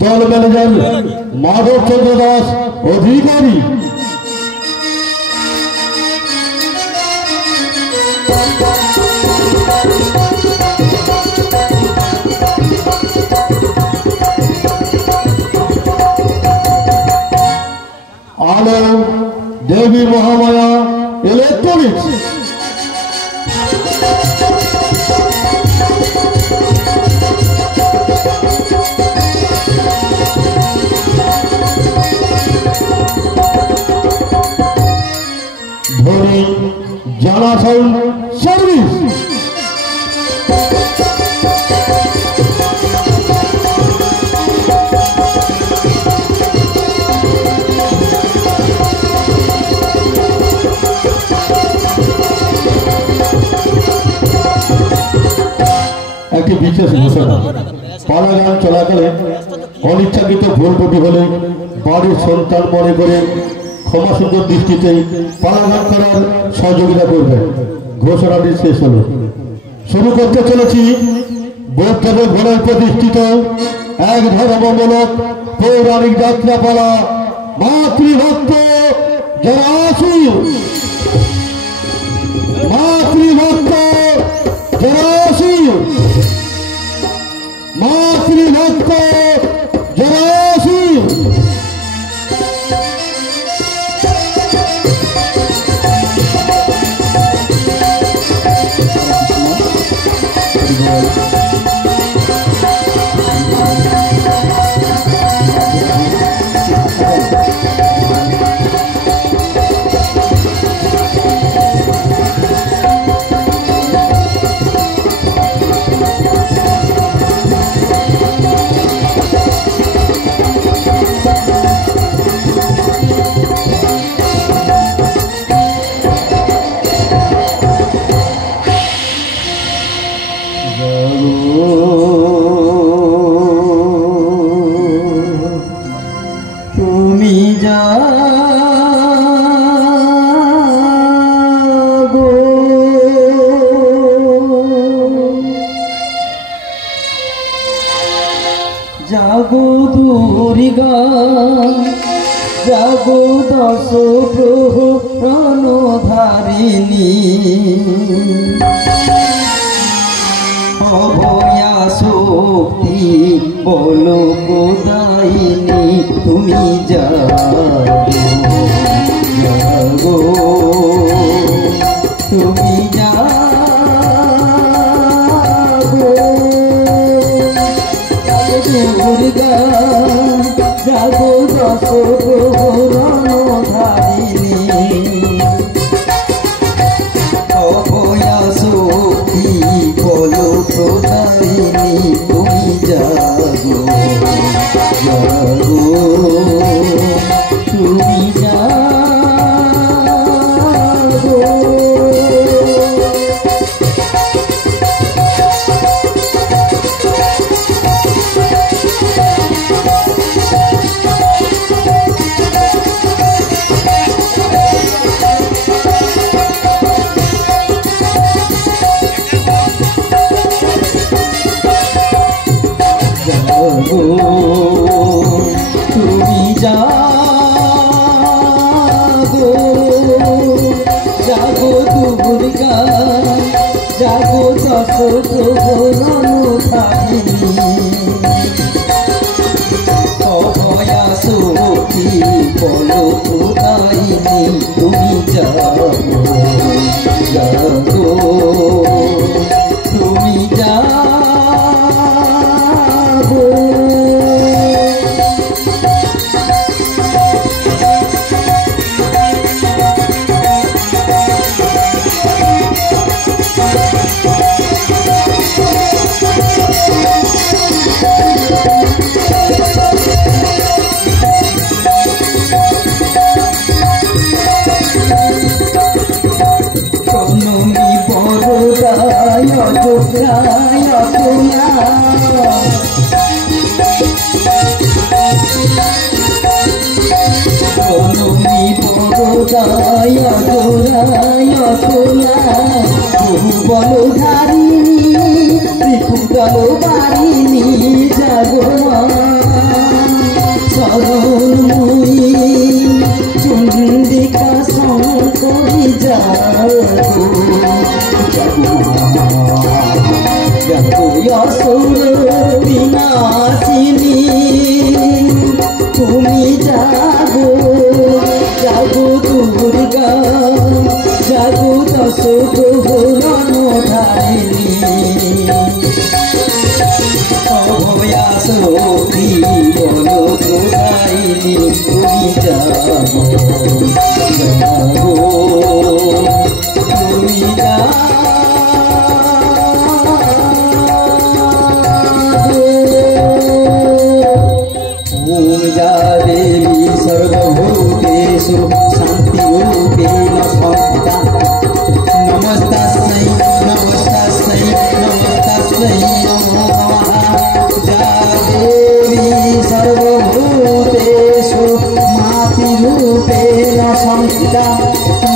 দল ম্যানেজার মাধব চন্দ্র দাস অধিকারী। আলো দেবী মহামায়া ইলেকট্রনিক্স। ধনী জানা সাউন্ড সার্ভিস। একটি বিশেষ ঘোষণা, পালা গান চলাকালে অনিচ্ছাকৃত ভুলত্রুটি হলে বাড়ির সন্তান মনে করে ক্ষমা সুন্দর দৃষ্টিতে পালা গান করার সহযোগিতা করবেন। ঘোষণাটি শেষ হল। শুরু করতে চলেছি বৌদ্ধদের ঘোড়ায় প্রতিষ্ঠিত এক ধর্মমূলক পৌরাণিক যাত্রাপালা মাতৃভক্ত যারা আসুন, মাতৃভক্ত যারা আসুন, মাতৃভক্ত যারা আসুন। তুমি জাগো জাগো দুর্গা, জাগো দশ প্রাণধারিণী, অভয়া শক্তি বলো প্রদায়িনী, তুমি জাগো, তুমি জাগো, দুর্গা জাগো দশ প্রাণধারিণী, অভয়া শক্তি বলো প্রদায়িনী, তুমি জাগো, জাগো, তুমি জাগো। তুমি জাগো, জাগো দুর্গা, জাগো দশ প্রাণধারিণী, অভয়া শক্তি বলো প্রদায়িনী, তুমি জাগো, জাগো, তুমি জাগো। প্রণমী বরদায় জননী বড়দায় গোরায় তোলা বহু বল ধারিণী ত্রিপুদল বারিণী জাগমা শরণময়ী চন্ডিকা শঙ্করী জাগো যশোর বিনাশিনী তুমি জাগো জাগো দুর্গা জাগো দশ প্রহরণ ধারিণী অভয়া সখী বল প্রদায়িনী তুমি জাগো জাগো তুমি देवी सर्वभूतेषु शान्तिरूपेण संस्थिता नमस्तस्यै नमस्तस्यै नमस्तस्यै नमो नमः या देवी सर्वभूतेषु मातृरूपेण संस्थिता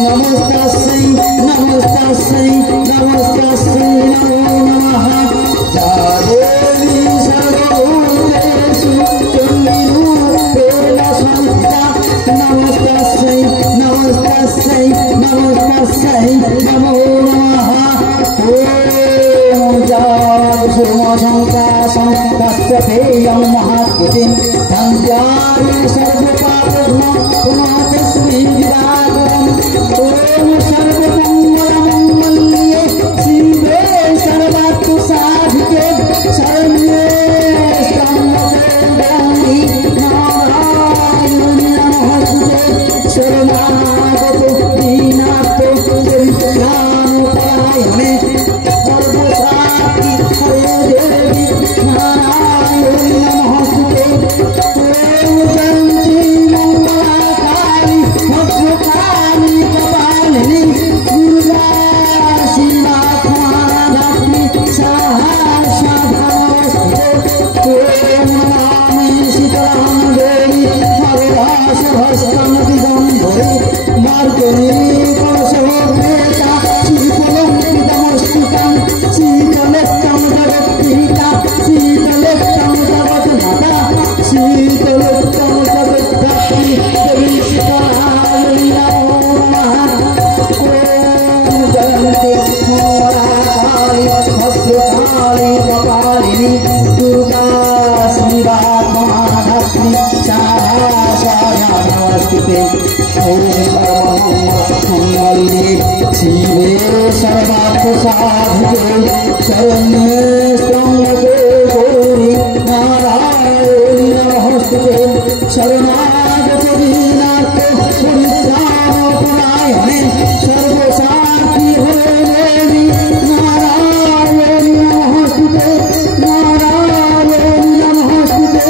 नमस्तस्यै नमस्तस्यै नमस्तस्यै नमो नमः या देवी सर्वभूतेषु नमस्तस्यै नमस्तस्यै नमस्तस्यै नमो नमः ॐ जागसुमशङ्काशं तस्येयं महात्पुतिं सन्ध्याय सर्वपापघ्न पुनातस्मै विदागरम् ॐ सर्वमङ्गलमङ्गल्ये शिवे सर्वार्थसाधिके शरण्ये त्र्यम्बके नारायणि नमोस्तुते शरणागतो दीनार्तो परित्राणपरायणे सर्वशान्ति हरे देवी नारायणि नमोस्तुते ॐ जयन्ती मङ्गलाकारि भद्रकाली कपालिनी दुर्गा शिवा धात्री साक्षात् नमामि सीतां देवी मगराशहस्तनदिदं भरे मार्गणे कलशोपेता शीतलङ्कितमस्तुतं शीतलेत्तं जगत्पीता शीतलेत्तं जगन्माता शीतलेत्तं जगद्धात्री देवी सीतायै नमो नमः ॐ जयन्ती मङ्गलाकाली भद्रकाली कपालिनी दुर्गा शिवा धात्री नमस्ते ॐ सर्वमङ्गलमङ्गलिने शिवे सर्वार्थसाधिके शरण्ये त्र्यम्बके गौरी नारायणि नमोस्तुते शरणागतो दीनार्तो परित्राणपरायणे सर्वशान्ति हरे देवी नारायणि नमोस्तुते नारायणि नमोस्तुते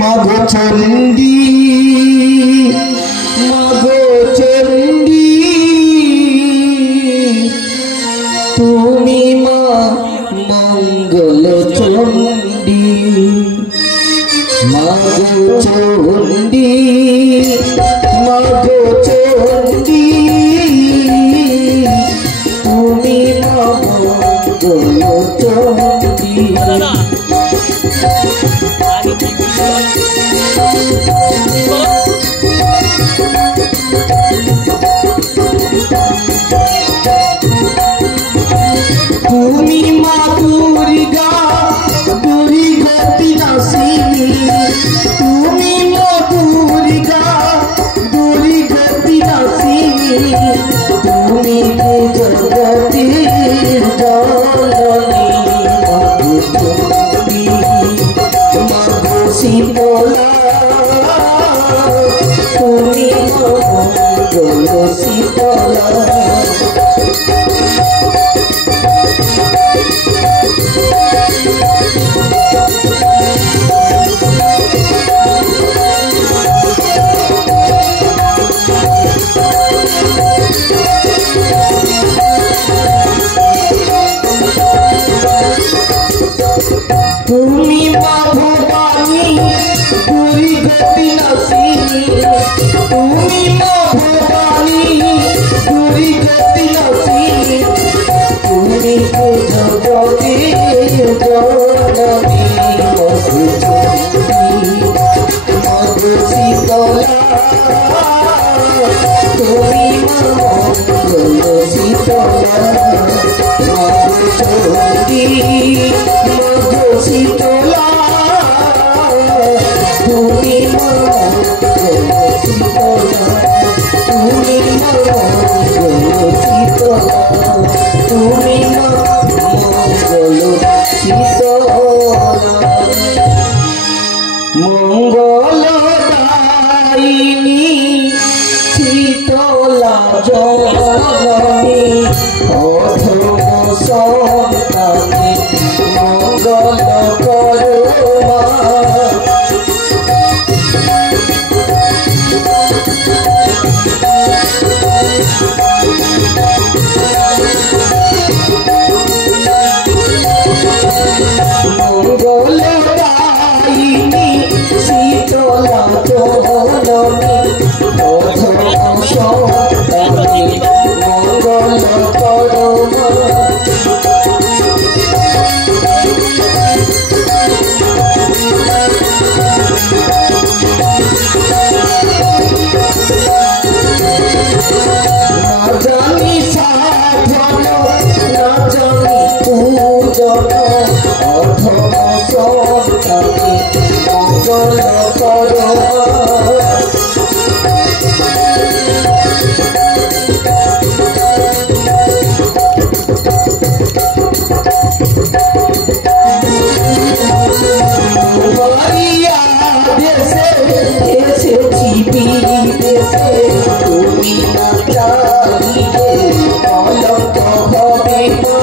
মাগো চণ্ডী মাগো চণ্ডী তুমি মা মঙ্গল চণ্ডী মাগো চণ্ডী মাগো চণ্ডী তুমি মা মঙ্গল চণ্ডী তুমি মা দুর্গা দুর্গা বিনাশিনী তুমি মা দুর্গা দুর্গা বিনাশিনী তুমি জগতের জননী মাগো চণ্ডী মাগো শীতলা তুমি মঙ্গল শীতলা তুই গতি নাসিনী তুমি মা ভবানী তুই গতি নাসিনী তুমি জগতে জননী মধু শীতলা তুমি মা শীতলা মধু চন্ডী মধু শীতলা তুমি মা শীতলা তুমি মা শীতলা তুমি মা মঙ্গলদায়িনী শীতলা জননী অধম সন্তানে মঙ্গল করো মা মঙ্গলদায়িনী শীতলা জননী অধম সন্তানে মঙ্গল করো মা না জানি সাধন না জানি পূজন অধম সন্তানে মঙ্গল করো মারিয়া দেশে এসেছি বিদেশে তুমি না চাইলে কলঙ্ক হবে মা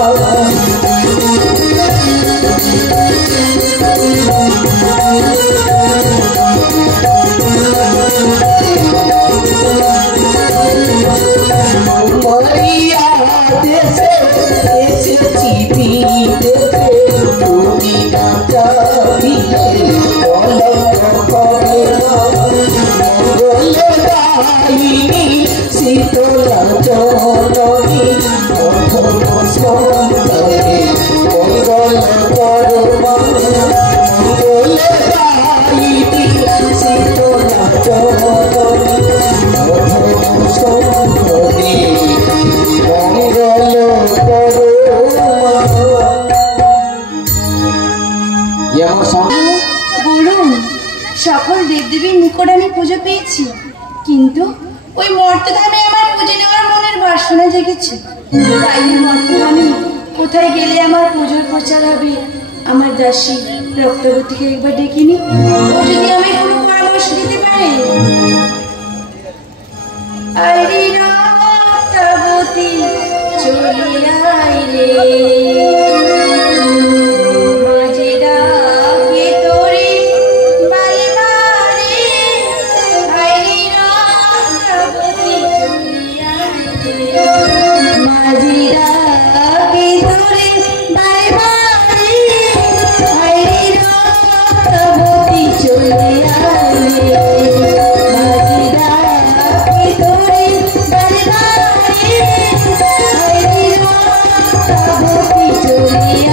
মারিয়া দেশে এসেছি বিদেশে তুমি না চাইলে কলঙ্ক হবে মা মঙ্গলদায়িনী শীতলা জননী অধম সন্তানে মঙ্গল করো মা মঙ্গলদায়িনী শীতলা জননী অধম সন্তানে মঙ্গল করো বলুন, সকল দেবদেবীর নিকট আমি পুজো পেয়েছি, কিন্তু ওই মর্তধামে আমার পুজো নেওয়ার মনের বাসনা জেগেছে। তাই এই মর্তধামে কোথায় গেলে আমার পুজোর প্রচার হবে? আমার দাসী রক্তবতীকে একবার ডেকিনি, ও যদি আমি কোনো পরামর্শ দিতে পারে। আরে রক্তবতী চলে আয় রে, চলে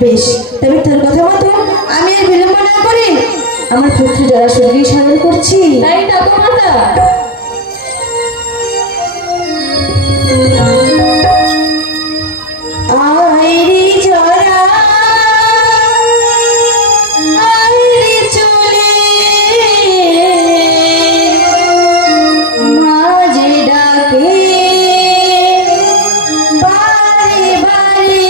বেশ, তবে তোর কথা মতো আমি আর বিলম্ব না করে আমার পুত্র জরাসন্ধকে স্মরণ করছি। তাই ডাকো মাতা। আইরে জরা আইরে চলে মাঝে ডাকে বারে বারে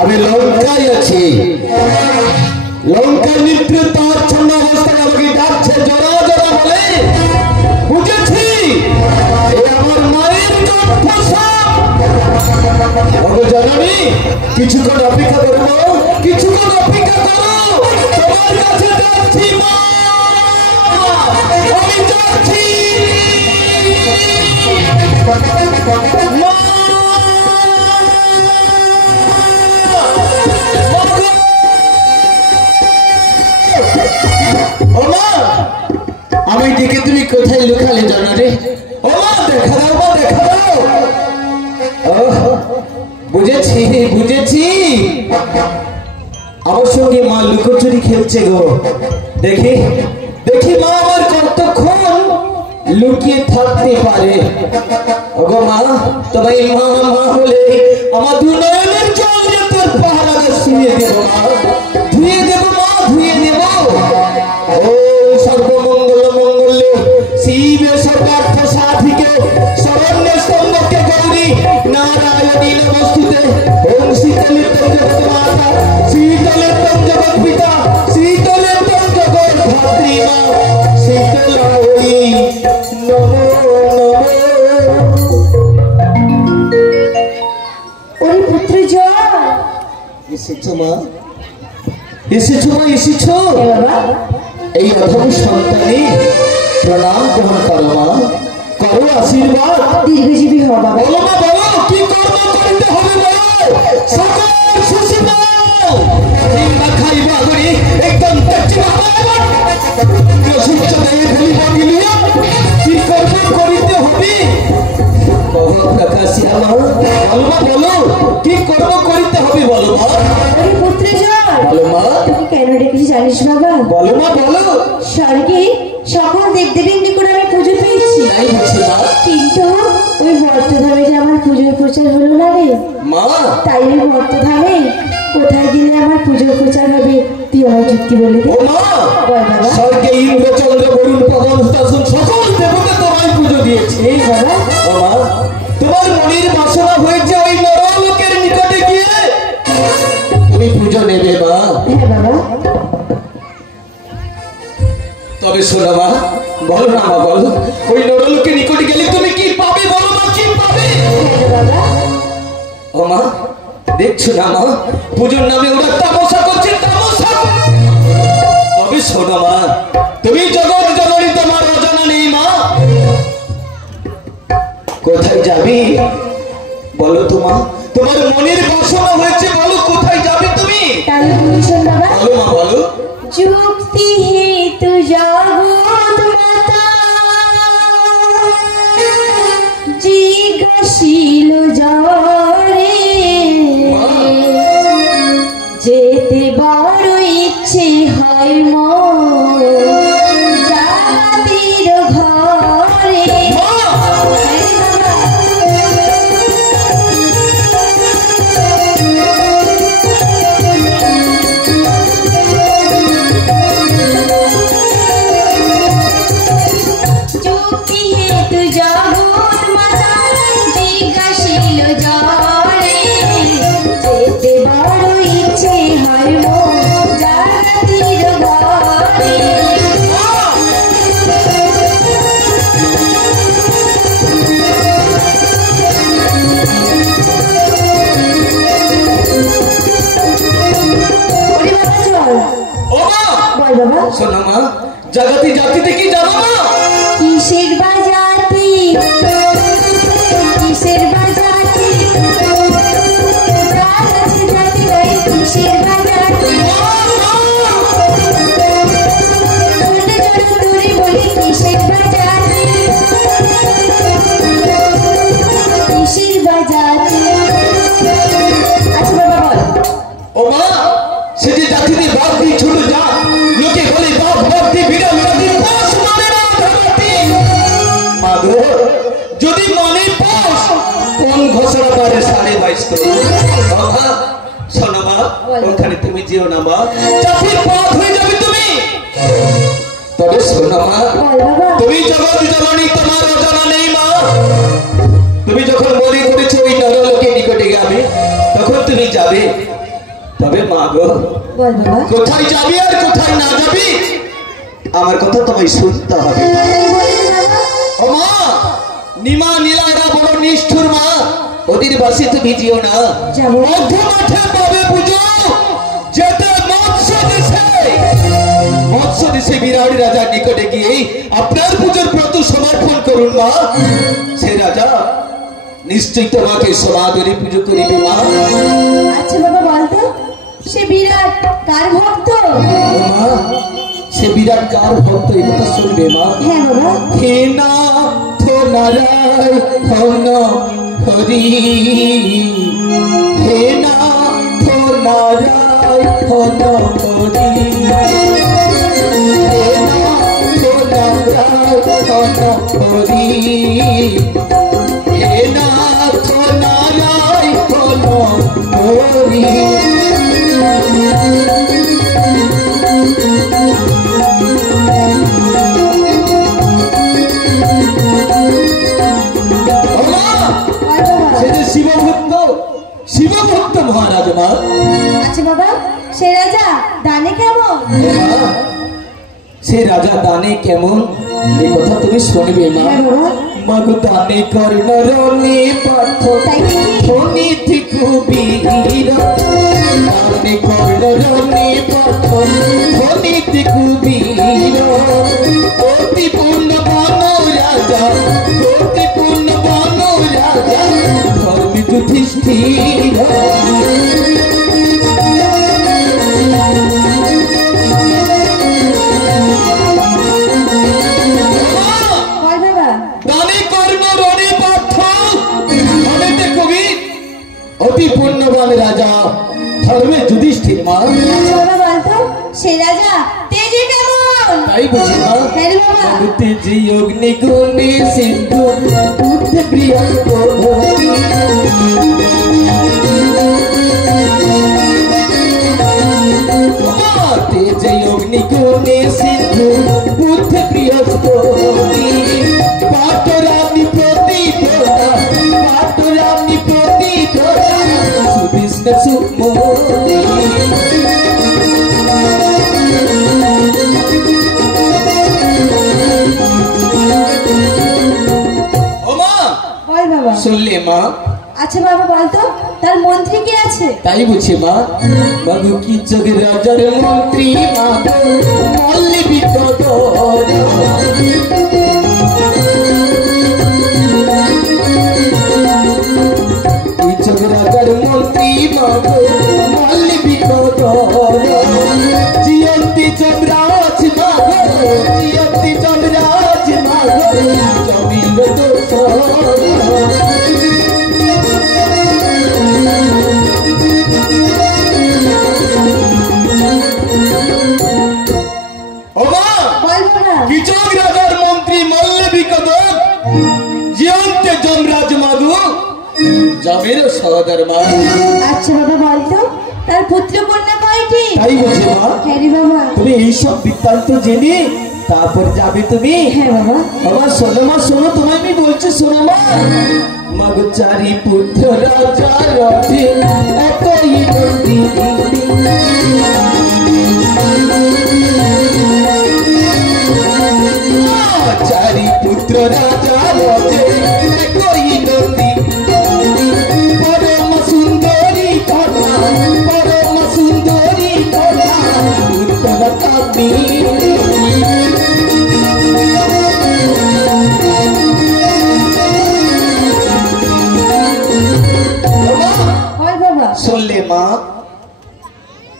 আমি লঙ্কায় আছি। লঙ্কা নিত্রে তার ছন্দ অবস্থায় আমাকে ডাকছে জরা জরা বলে। বুঝেছি এ আমার মায়ের জননী। কিছুক্ষণ অপেক্ষা করবো, কিছুক্ষণ অপেক্ষা করো। তোমার কাছে যাচ্ছি মা, আমি যাচ্ছি মা। আমি ডেকে তুমি কোথায় লুকালে জানো রে? ও মা দেখা দাও, মা দেখা দাও। বুঝেছি বুঝেছি, আমার সঙ্গে মা লুকোচুরি খেলছে গো। দেখি দেখি মা আমার কতক্ষণ লুকিয়ে থাকতে পারে। ওগো মা, তবে মা মা হলে আমার দু নয়নের জল দিয়ে তোর পাহাড়ে শুয়ে দেব মা, ধুয়ে দেব মা, ধুয়ে দেব। ও সর্বমঙ্গল মঙ্গল শিবে সর্বার্থ সাধিকে শরণ্যে স্তম্ভকে গৌরী নারায়ণী নমস্তুতে। ওম শীতলে তম জগৎ মাতা, শীতলে তম জগৎ পিতা, শীতলে তম জগৎ ধাত্রী মা, শীতলাই নমো নমো। ওরে পুত্র জয়, এসেছো মা, এসেছো মা, এসেছো। বাবা এই অধম সন্তানে প্রণাম গ্রহণ করো মা, করো আশীর্বাদ। দীর্ঘজীবী হও বাবা। বলো মা বলো, কি কর্ম করতে হবে বলো। সকল সুষমা নিম্বা খাইবা করি একদম দেখছিবা সূর্য দেয় ফেলিব গিলিয়া, কি কর্ম করিতে হবে। প্রকাশিয়া মা বলো মা বলো, কি কর্ম করিতে হবে বলো মা। ওরে পুত্র জয়, বলো মা, তুমি কেন ডেকেছি জানিস বাবা? বলো মা বলো। স্বর্গে সকল দেবদেবীর নিকট আমি পুজো পেয়েছি, তাই বলছি মা। কিন্তু ওই বর্তধামে যে আমার পুজোর প্রচার হলো না রে মা তাই ওই বর্তধামে কোথায় গেলে আমার পুজোর প্রচার হবে তুই আমার যুক্তি বলে দে। ও মা, বল বাবা। স্বর্গে ইন্দ্র চন্দ্র বরুণ পবন হুতাসুন সকল দেবতা তোমায় পুজো দিয়েছে। এই বাবা, ও মা, তোমার মনের বাসনা হয়েছে ওই নরলোকের নিকটে গিয়ে তুমি পুজো নেবে মা। হ্যাঁ বাবা। তবে শোনো মা, বলো না মা, বলো ওই নরলোকের নিকটে গেলে তুমি কি পাবে? বলো মা, কি পাবে? বাবা ও মা, দেখছো না মা, পুজোর নামে ওরা তামাশা করছে, তামাশা। তবে শোনো মা, তুমি জগৎ জননী, তোমার অজানা নেই মা। কোথায় যাবি বলো তো মা? তোমার মনের বাসনা হয়েছে, বলো কোথায় যাবে তুমি? তাহলে তুমি শোন বাবা। বলো মা, বলো। যুক্তি হেতু জগৎ মাতা জিজ্ঞাসিল জরে, যেতে বড় ইচ্ছে হয় মোর জাতির ঘরে। যুক্তি হেতু জগৎ মাতা জিজ্ঞাসিল জরে, যেতে বড় ইচ্ছে হয় মোর জাতির ঘরে। ওরে বাবা চল। ও মা, বল বাবা। শোনো মা, জাগাতি জাতিতে কি জানো মা? কিসের বাজাতি, কিসের বাজাতি, জাতি জাতি ওই কিসের বাজাতি। জোরে জোরে তোরে বলি কিসের বাজাতি, কিসের বাজাতি। আচ্ছা বাবা বল। ও মা, সে যে জাতিতে বাদ দিয়ে ছোট যা, লোকে বলে বাপ বাপ দিয়ে বিড়াল জাতি, পোষ মানে না ধরাতি। মা গো, যদি মানে পোষ, কোন ঘোষণা পারে 22.5 করে? বাবা শোনো মা, ওখানে তুমি যেও না মা, জাতির পথ হয়ে যাবে তুমি। তবে শোনো মা, বল বাবা। তুমি জগৎ জননী, তোমার অজানা নেই মা। তুমি যখন মনে করেছো ওই নরলোকের নিকটে যাবে, তখন তুমি যাবে। তবে মা গো, বল বাবা। কোথায় যাবি আর কোথায় না যাবি, আমার কথা তোমায় শুনতে হবে। তাই বলেন বাবা। ও মা, নিমা নীলারা বড় নিষ্ঠুর মা, ওদের বাসে তুমি যেও না। যাবো। মধ্য মাঠে পাবে পুজো, যেতে মৎস্য দেশে। মৎস্য দেশে বিরাট রাজার নিকটে গিয়ে আপনার পুজোর ব্রত সমর্পণ করুন মা। সে রাজা নিশ্চয়ই তোমাকে সমাদরে পুজো করিবে মা। আচ্ছা বাবা বলতো, সে বিরাট কার ভক্ত? ও মা, সে বিরাট কার ভক্ত, এই কথা শুনবে মা। হ্যাঁ বাবা। হে নাথ নারায়ণ হরি, হে নাথ নারায়ণ হরি, হে নাথ নারায়ণ হরি, হে নাথ নারায়ণ হরি। শিবভক্ত, শিবভক্ত মহারাজ মা। আচ্ছা বাবা, সে রাজা দানে কেমন? সে রাজা দানে কেমন, এই কথা তুমি শুনবে মা। হ্যাঁ বাবা। মাগু দানে কর্ণরণে পার্থ তাই নাকি? ধনিতি কুবীর, দানে কর্ণরণে পার্থ ধনিতি কুবীর, অতি পূর্ণ বন রাজা, অতি পূর্ণ বন রাজা, ধর্মী যুধিষ্ঠির। বল বাবা। দানে কর্ণ রণে পার্থ ধনেতে কবির, অতি পুণ্যবান রাজা, ধর্মে যুধিষ্ঠির মা। আচ্ছা বাবা বলতো, সে রাজা তেজে কেমন? তাই বুঝি মা। হ্যাঁ রে বাবা। তেজি অগ্নি গুণে সিন্ধু বুদ্ধ প্রিয়া তেজি অগ্নি গুণে সিন্ধু বুদ্ধ প্রিয় পাটরানি প্রতিপদা, পাটরানি প্রতিপদা, সুবিষ্ণু সুমোনি। মা? আচ্ছা বাবা বলতো তার মন্ত্রী কে আছে? তাই বুঝি মা? বাবু কি যোগে রাজার মন্ত্রী মা মল্লিক রাজার মন্ত্রী মা মল্লিক জিয়ন্তি চন্দ্রাজ মা জিয়ন্তি চন্দ্রাজ মা জমিল কিচক রাজার মন্ত্রী মল্লবিক জিয়ন্তে যমরাজ মাগু জমির সহদর মা। আচ্ছা বাবা বলতো তার পুত্র কন্যা কয়টি? তাই বলছি মা? হ্যাঁ রে বাবা। তুমি এইসব বৃত্তান্ত জেনে তারপর যাবে তুমি? হ্যাঁ বাবা। বাবা শোনো মা, শোনো, তোমায় আমি বলছি শোনো মা। মাগো চারি পুত্র রাজা রথে একই নদী চারি পুত্র রাজা রথে একই নদী পরম সুন্দরী কন্যা পরম সুন্দরী কন্যা উত্তর কামি শুনলে মা?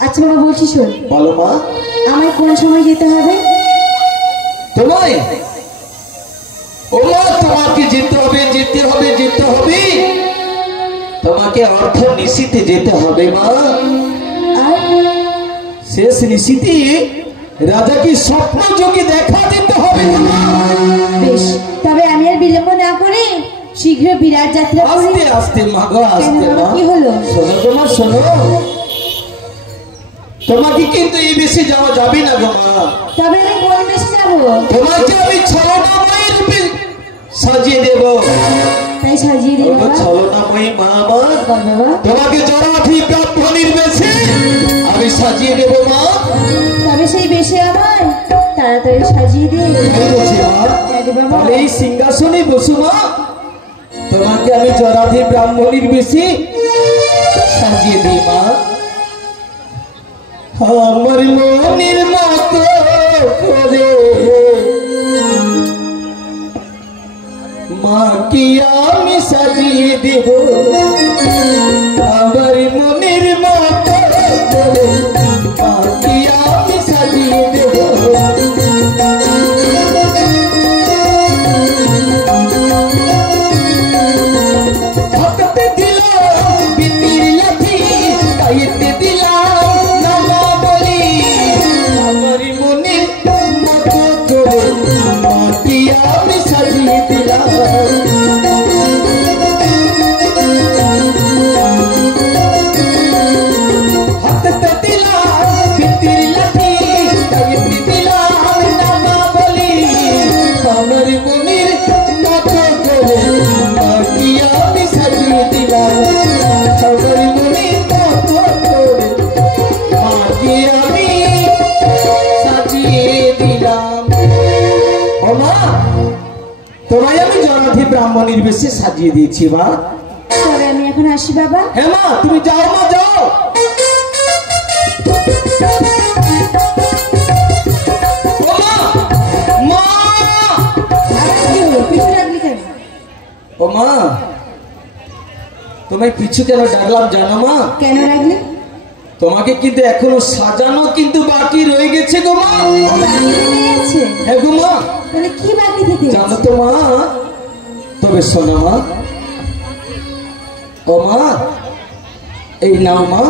আচ্ছা বাবা বলছি শোন। বলো মা। আমায় কোন সময় যেতে হবে? তোমায়? ও মা তোমাকে যেতে হবে যেতে হবে যেতে হবে, তোমাকে অর্থ নিশীতে যেতে হবে মা। আর শেষ নিশীতে রাজাকে স্বপ্ন যোগে দেখা দিতে হবে। বেশ, তবে আমি আর বিলম্ব না করে শীঘ্র বিরাট যাত্রা করি। আস্তে আস্তে মা গো আস্তে মা। কি হলো? শোনো তোমার শোনো, তোমাকে কিন্তু এই বেশি যাওয়া যাবে না গো মা। তবে আমি কোন বেশে যাবো? তোমাকে আমি ছলনাময়ী রূপে সাজিয়ে দেব। তাই সাজিয়ে দিই বাবা। ছলনাময়ী মা আমার বাবা তোমাকে জরাফি ব্রাহ্মণীর বেশে আমি সাজিয়ে দেব মা। তবে সেই বেশে আমায় তাড়াতাড়ি সাজিয়ে দে। তাহলে এই সিংহাসনে বসু মা, তোমাকে আমি জরাফি ব্রাহ্মণীর বেশে সাজিয়ে দিই মা। আমার মনের মতো করে মা কি আমি সাজিয়ে দেব। আমার মনের মতো করে মা কি আমি সাজিয়ে দেব। হাতে দিলাম বিতির লাঠি, গাইতে দিলাম নামা বলি। আমার মনের মতো করে মা কি আমি সাজিয়ে দিলাম। হাতে দিলাম বিতির লাঠি, গাইতে দিলাম নামা বলি। আমার মনের মতো করে মা কি আমি সাজিয়ে দিলাম। আমার মনের মতো করে মা কি আমি সাজিয়ে দিলাম। ও মা, তোমায় আমি জনাধি ব্রাহ্মণীর বেশে সাজিয়ে দিয়েছি মা। তবে আমি এখন আসি বাবা। হ্যাঁ মা, তুমি যাও মা, যাও। ও মা, মা। আবার কি হলো? পিছু রাখলি কেন? ও মা, তোমায় পিছু কেন ডাকলাম জানো মা? কেন রাখলি? তোমাকে কিন্তু এখনো সাজানো কিন্তু বাকি রয়ে গেছে গো মা। বাকি থেকে আছে? হ্যাঁ গো মা। তাহলে কি বাকি থেকে জানো তো মা? তবে শোনো মা। ও মা, এই নাও মা,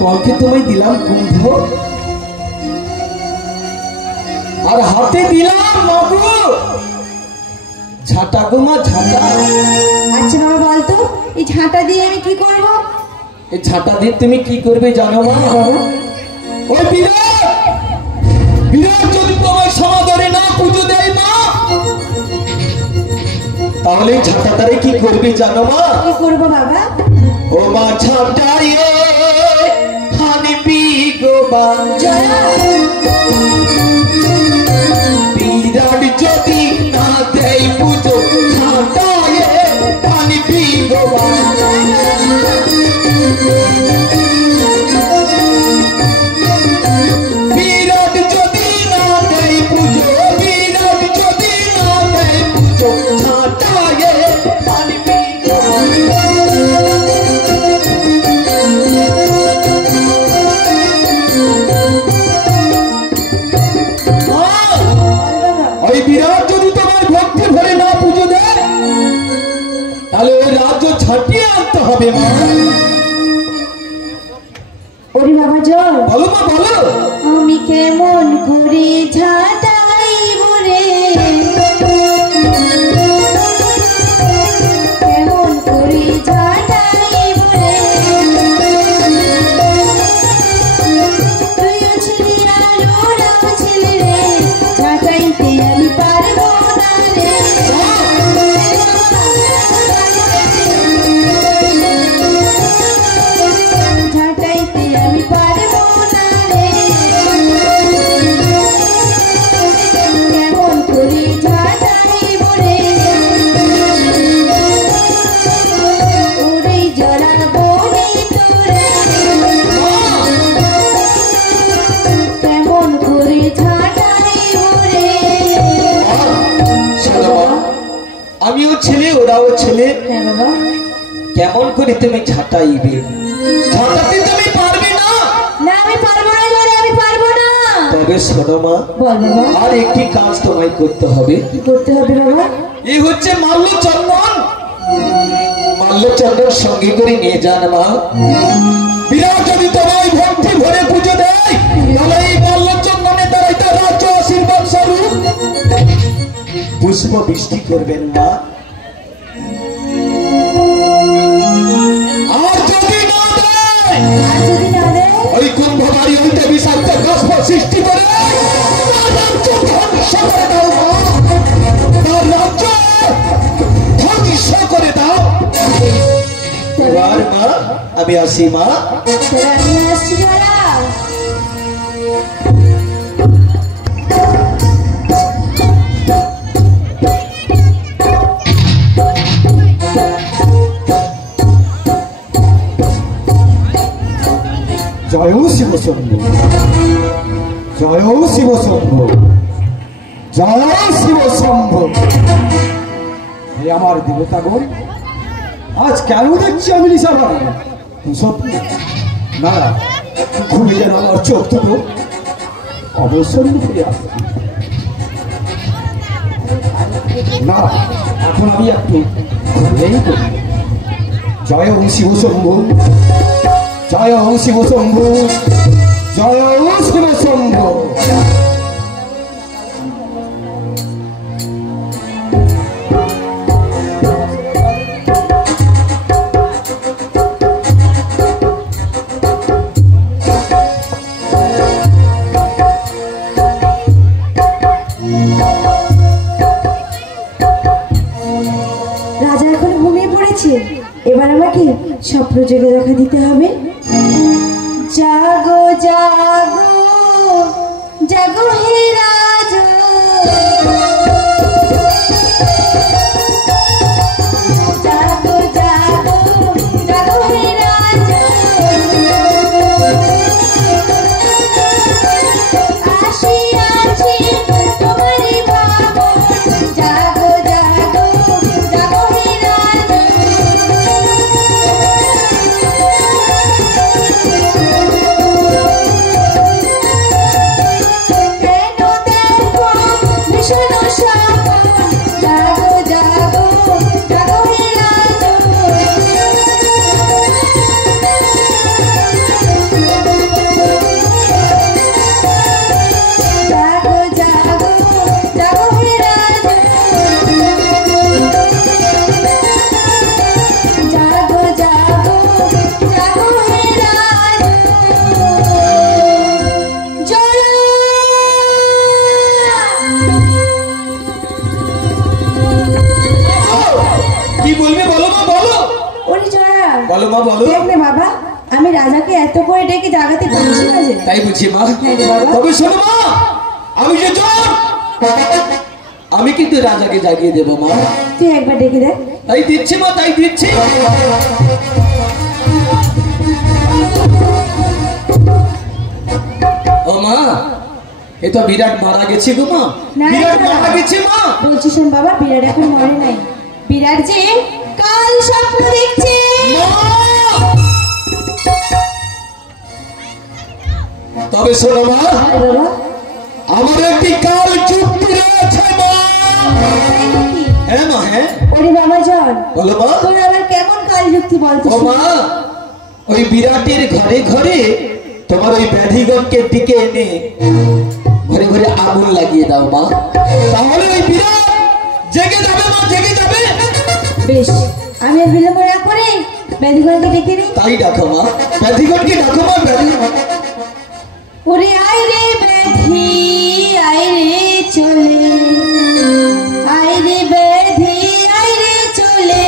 কলকে তোমায় দিলাম কুম্ভ, আর হাতে দিলাম মাগু ঝাঁটা গো মা, ঝাঁটা। আচ্ছা বাবা বলতো এই ঝাঁটা দিয়ে আমি কি করব? এই ঝাঁটা দিয়ে তুমি কি করবে জানো মা? ওই বিরাট বিরাট যদি তোমায় সমাদরে না পুজো দেয় মা, তাহলে ঝাঁটা তারে কি করবে জানো মা? কি করব বাবা? ও মা ঝাঁটাইয়ে হানিবি গো মা, বিরাট যদি না দেয় পুজো ঝাঁটাইয়ে হানিবি গো ওরে বাবা জল বলো মা বলো। আমি কেমন করে ঝাঁটাইব রে, কেমন করে ঝাঁটাইব রে, তুইও ছিলি আর ওরাও ছিলি রে, ঝাঁটাইতে আমি পারবো না রে, ঝাঁটাইতে আমি পারবো না রে, কেমন করে ঝাঁটাইব রে, ওরে জড়াবো রে তোরে, কেমন করে ঝাঁটাইব রে। শোনো মা, আমিও ছেলে ওরাও ছেলে, হ্যাঁ বাবা, কেমন করে তুমি ঝাঁটাইবে? ঝাঁটাতে তুমি পারবে না। না আমি পারবো না জলে, আমি পারবো না। তবে শোনো মা, বল বাবা, আর একটি কাজ তোমায় করতে হবে। কি করতে হবে বাবা? এই হচ্ছে মাল্যচন্দন, মাল্যচন্দন সঙ্গে করে নিয়ে যান মা। বিরাট যদি তোমায় ভক্তি ভরে পুজো দেয়, তাহলে এই মাল্যচন্দনে দ্বারাই তার রাজ্য আশীর্বাদ স্বরূপ পুষ্প বৃষ্টি করবেন মা। আর যদি না দেয়, আর যদি না দেয়? ওই কুম্ভকারী হইতে বিষাক্ত গস্প সৃষ্টি করে তার রাজ্য ধ্বংস করে দাও মা। তার রাজ্য ধ্বংস করে দাও। এবার মা আমি আসি মা। তাহলে আমি আসছি জলা। জয় শিব শম্ভু, জয় শিব শম্ভু, জয় শিব শম্ভু। হে আমার দেবতাগণ, আজ কেন দেখছি আমি নিশাবার স্বপ্ন? না, খুলে যেন আমার চোখ দুটো অবসন্ন ফিরে আসবে। না, এখন আমি একটু খুলেই করি। জয় শিব শম্ভু, জয় শিব শম্ভু, জয় শিব শম্ভু। রাজা এখন ঘুমিয়ে পড়েছে, এবার আমাকে স্বপ্ন জেগে দেখা দিতে হবে। জাগো জাগো জাগো হে রাজ, জাগো জাগো জাগো হে রাজ, আসিয়াছি তোমারি ভাবো, জাগো জাগো জাগো হে রাজ, কেন দেখো ভীষণ স্বপ্ন, জাগো জাগো জাগো হে রাজ, জাগো জাগো জাগো হে রাজ, জাগো জাগো জাগো হে রাজ। জলা কি বলবে বলো মা বলো। ওরে জলা, বলো মা বলো। দেখ না বাবা, আমি রাজাকে এত করে ডেকে জাগাতে পারছি না যে। তাই বুঝি মা। হ্যাঁ রে বাবা। তবে শোনো মা, আমি যে জন, আমি কিন্তু রাজাকে জাগিয়ে দেবো মা। তুই একবার ডেকে দেখ। তাই দিচ্ছি মা, তাই দিচ্ছি। ও মা, এ তো বিরাট মারা গেছে গো মা, না, বিরাট না। মারা গেছে মা। বলছি শোন বাবা, বিরাট এখন মরে নাই। বিরাট যে কাল স্বপ্ন দেখছে। তবে শোনো মা, আরে বাবা, আমার একটি কাল চুক্তি রয়েছে মা। তাই নাকি? হ্যাঁ মা, হ্যাঁ। ওরে বাবা জন, বলো মা। তোর আবার কেমন কাল যুক্তি বলতো? ও মা, ওই বিরাটের ঘরে ঘরে তোমার ওই ব্যাধিগণকে দিকে এনে ঘরে ঘরে আগুন লাগিয়ে দাও মা, তাহলে ওই বিরাট জেগে যাবে মা, জেগে যাবে। বেশ, আমি আর বিলম্ব না করে ব্যাধিগণকে ডেকে নিই। তাই ডাকো মা, ব্যাধিগণকে ডাকো মা, ব্যাধিগণ। ওরে আয় রে ব্যাধি, আয় রে চলে, আয় রে ব্যাধি, আয় রে চলে।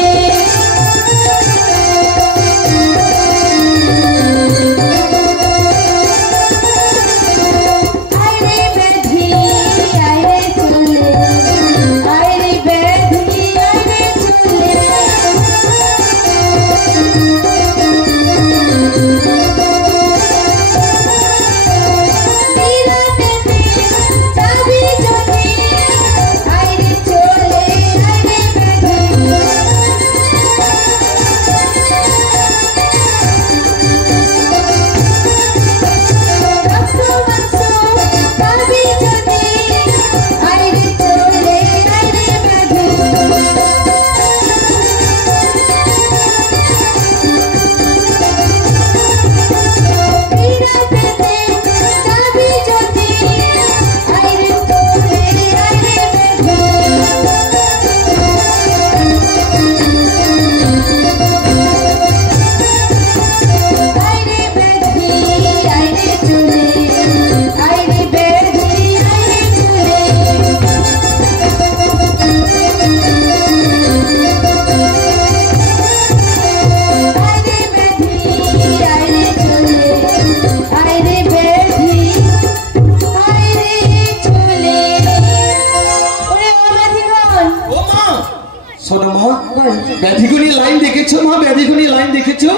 ব্যাধিগুনি লাইন দেখেছো মা, ব্যাধিগুনি লাইন দেখেছো?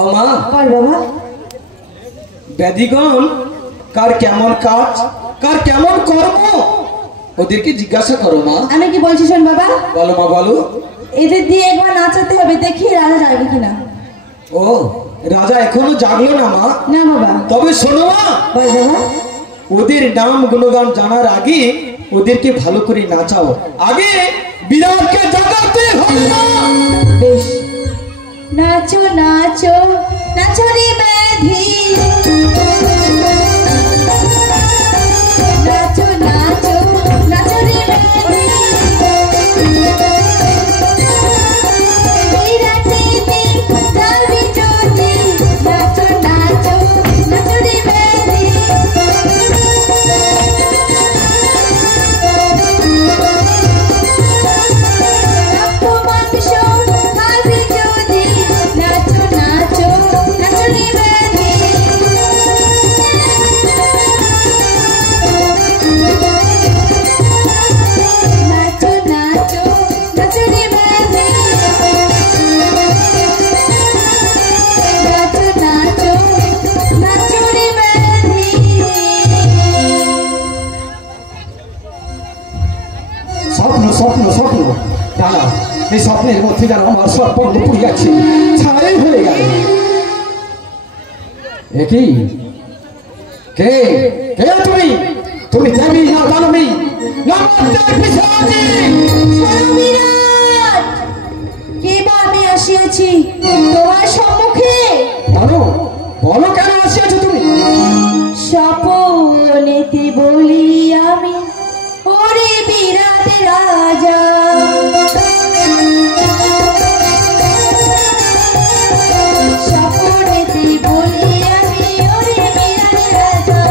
ও মা, বাবা, ব্যাধিগণ কার কেমন কাজ, কার কেমন কর্ম, ওদেরকে জিজ্ঞাসা করো মা। আমি কি বলছি শোন বাবা। বলো মা, বলো। এদের দিয়ে একবার নাচাতে হবে, দেখি রাজা যাবে কিনা। ও, রাজা এখনো জাগলো না মা? না বাবা। তবে শোনো মা, বল বাবা। ওদের নাম গুণগান জানার আগে ওদেরকে ভালো করে নাচাও, আগে বিরাটকে জাগাতে হবে না। বেশ, নাচো নাচো নাচো রে ব্যাধি, নাচো নাচো নাচো রে ব্যাধি, বিরাটেতে যাবি যদি, নাচো নাচো নাচো রে ব্যাধি। স্বপ্ন স্বপ্ন দাঁড়া, এই স্বপ্নের মধ্যে যেন আমার সব পণ্য পুড়িয়াছে, ছাড়াই হয়ে গেল। একই কে কে তুমি? তুমি দেবী না দানবী না পিশাচী? কে বা আমি আসিয়াছি তোমার সম্মুখে? বলো বলো, কেন আসিয়াছো তুমি? স্বপনেতে বলি আমি, ওরে বিরাট রাজা, স্বপনেতে বলি আমি, ওরে বিরাট রাজা,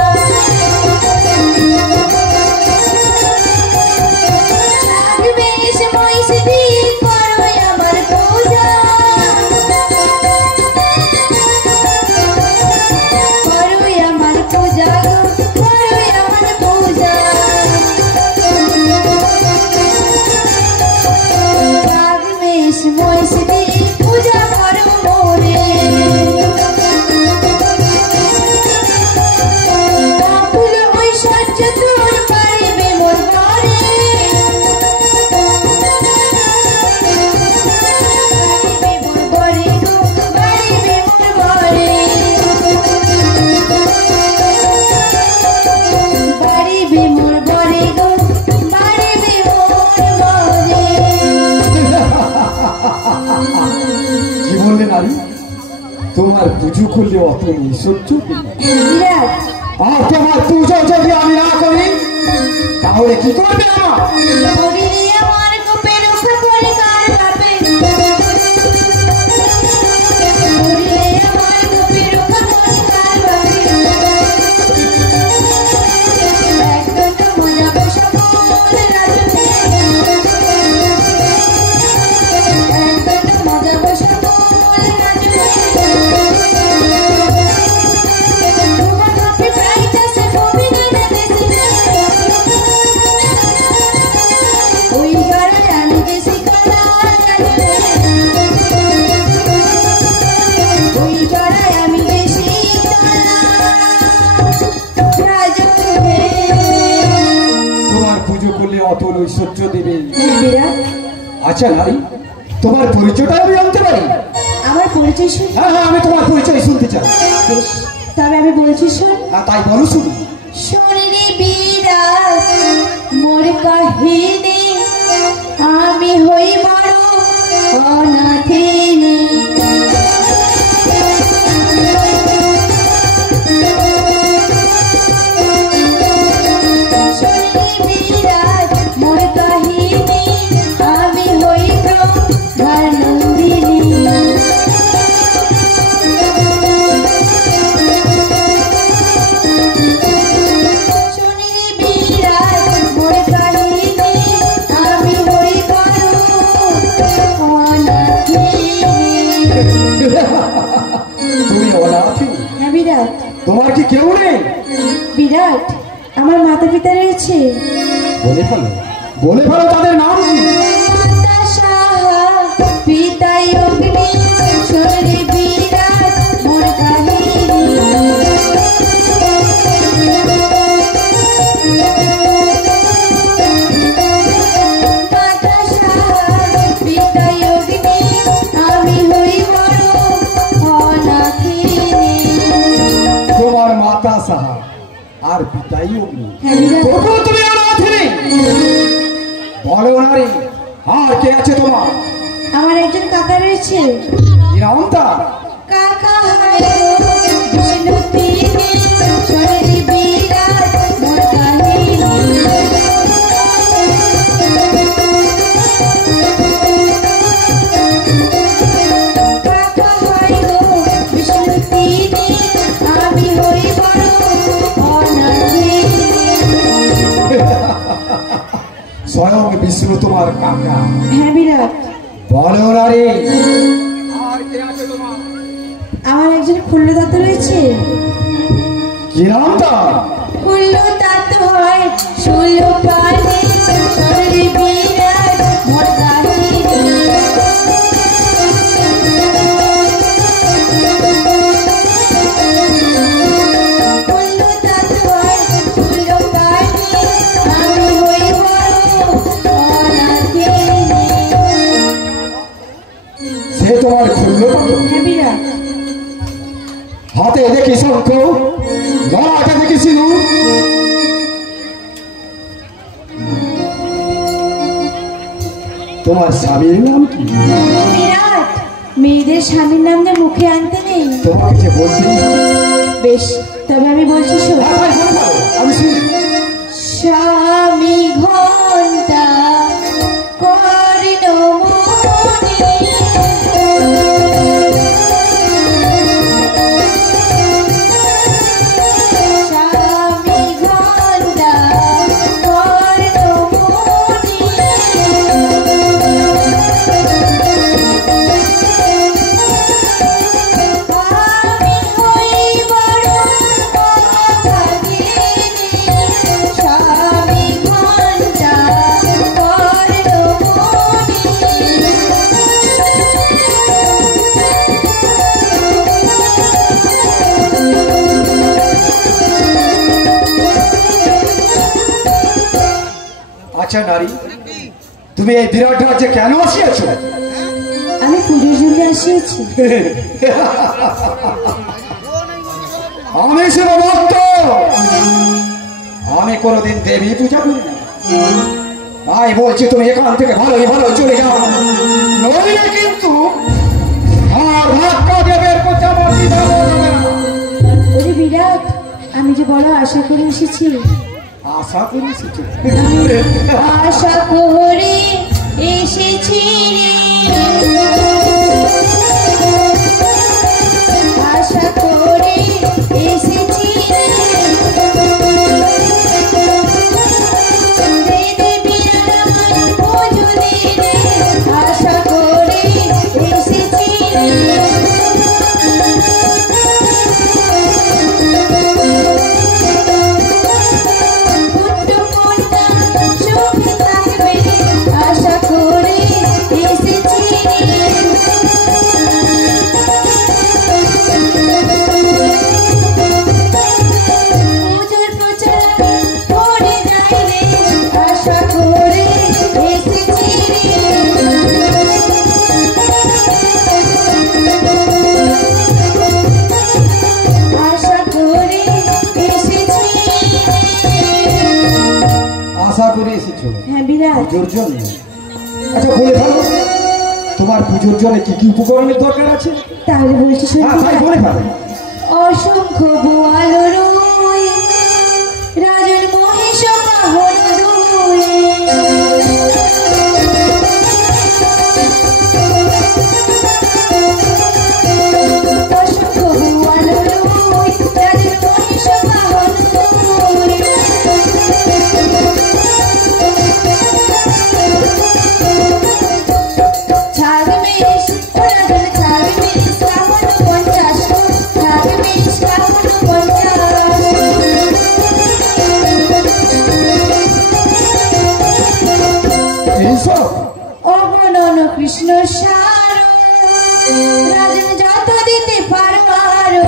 থাকবে সে মহিষ দিয়ে করো আমার পূজা, করো আমার পূজা, করো আমার পূজা, থাকবে সে মহিষ দিয়ে পূজা করো মোরে, বাপুল ঐশ্বর্য তোর পারিবে মোর বারে, তোমার পুজো করলে অত সহ্য বিরাট আর তোমার পুজো যদি আমি না করি তাহলে কি করবে আমার বলিলে আমার গোপে রক্ষা করে কার বাপে বলিলে আমার গোপে রক্ষা করে কার বাপে একদম তো মজা বসা বলে রাজনে একদম তো মজা বসা বলে রাজনে তোমার গোপে প্রাইটাসে কবি গানে দেশে ওই গাড়া জানি দেশি কালা ওই গাড়ায় আমি দেশি তোমার পুজো করলে অত ঐশ্বর্য দেবে বিরাট আচ্ছা নারী তোমার পরিচয়টা আমি জানতে পারি আমার পরিচয় শুন হ্যাঁ হ্যাঁ আমি তোমার পরিচয় শুনতে চাই বেশ তবে আমি বলছি শোন তাই বলো শুনি শরীরে বিরাট মোর কাহিনী আমি হই বড় অনাথিনী শরীরে বিরাট মোর কাহিনী আমি হই ব্রহ্মানন্দিনী শরীরে বিরাট মোর কাহিনী আমি হই বড় অনাথিনী তুমি অনাথী হ্যাঁ বিরাট তোমার কি কেউ নেই বিরাট আমার মাতা পিতা রয়েছে বলে ফেলো তাদের নাম কি মাতা সাহা পিতা অগ্নি শরীরে বিরাট মোর কাহিনী মাতা সাহা পিতা অগ্নি আমি হই বড় অনাথিনী তোমার মাতা সাহা আর পিতাই অগ্নি হ্যাঁ বিরাট তবুও তুমি অনাথী নেই বলো নারী আর কে আছে তোমার আমার একজন কাকা রয়েছে কি নাম তার কাকা হায় বিষ্ণু তিনি শরীরে বিরাট মোর কাহিনী কাকা হায় বিষ্ণু তিনি আমি হই বড় অনাথিনী স্বয়ং বিষ্ণু তোমার কাকা হ্যাঁ বিরাট বলো নারী আর কে আছে তোমার আমার একজন খুল্লদাতা রয়েছে কি নাম তার খুল্লদাত হয় ষোলো পানে শরীরে বিরাট মোর কাহিনী খুল্লদাত হয় ষোলো পানে আমি হই বড় অনাথিনী সে তোমার খুলল হ্যাঁ বিরাট হাতে দেখি শঙ্খ গলাটা দেখি সিঁদুর তোমার স্বামীর নাম কি বিরাট মেয়েদের স্বামীর নাম যে মুখে আনতে নেই তোমাকে যে বলতে বেশ তবে আমি বলছি শোন আমি শুনি স্বামী ঘন্টা কর্ণমণি স্বামী ঘন্টা কর্ণমণি আমি হই বড় অভাগিনী স্বামী ঘন্টা আচ্ছা নারী তুমি এই বিরাট রাজ্যে কেন আসিয়াছ আমি পুজোর জন্য আসিয়েছি আমি শিব ভক্ত আমি কোনোদিন দেবী পূজা করি না তাই বলছি তুমি এখান থেকে ভালোই ভালো চলে যাও নইলে কিন্তু আর ধাক্কা দেবে ওরে বিরাট, আমি যে বড় আশা করে এসেছি। আশা করে এসেছি? আশা করে এসেছি, আশা করে এসেছি, আশা করে এসেছি। আশা করে এসেছি, পুজোর প্রচার করে যাইলে আশা করে এসেছি, আশা করে এসেছি। আশা করে এসেছো হ্যাঁ বিরাট। পুজোর জন্য? আচ্ছা বলে ফেলো, তোমার পুজোর জন্য কি কি উপকরণের দরকার আছে? তাহলে বলছি হ্যাঁ তাই বলে ফেলো। অসংখ্য বোয়ালো রুই, রাজন মহিষ বাহন দুই, অসংখ্য বোয়ালো রুই, রাজন মহিষ বাহন দুই, ছাগমেশ রাজন ছাগমেশ বাহন 50, ছাগমেশ বাহন 50। এইসব অগণন কৃষ্ণ সার, রাজন যত দিতে পারো আরো,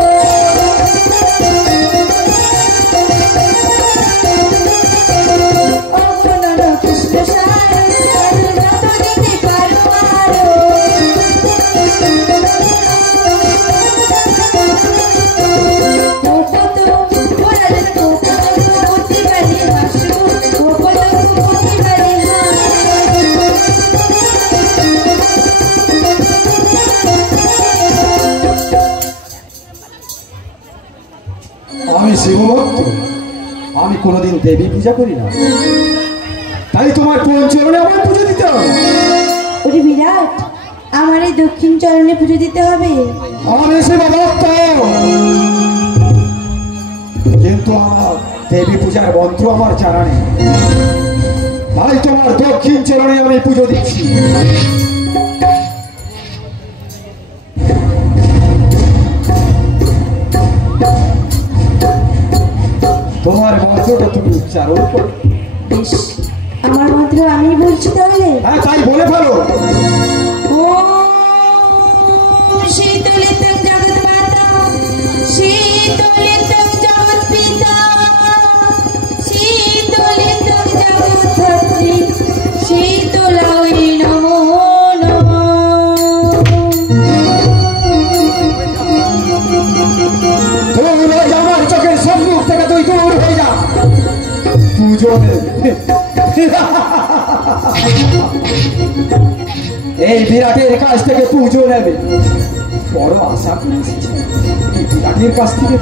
অগণন কৃষ্ণ সার, রাজন যত দিতে পারো আরো, গোপত রাজন গোপত গোপতি বালি হাসু, গোপত গোপতি বালি আমি শিবভক্ত, আমি কোনোদিন দেবী পূজা করি না, তাই তোমার কোন চরণে আমার পুজো দিতে হবে? ওরে বিরাট, আমার এই দক্ষিণ চরণে পুজো দিতে হবে। আমি শিবভক্ত, কিন্তু আমার দেবী পূজার মন্ত্র আমার জানা নেই, তাই তোমার দক্ষিণ চরণে আমি পুজো দিচ্ছি। তোমার মন্ত্রটা তুমি উচ্চারণ করো। বেশ, আমার মন্ত্র আমি বলছি তাহলে। হ্যাঁ তাই বলে ফেলো। ওম শীতলিতং জগৎ মাতা, শীতলিতং জগৎ পিতা, শীতলিতং জগৎ ধাত্রী, শীতলাই নমো নমঃ। তুই আমার চোখের সম্মুখ থেকে তুই দূর হয়ে যা। পুজো এই বিরাটের কাছ থেকে পুজো নেবে, বড় আশা করে এসেছি এই বিরাটের কাছ থেকে।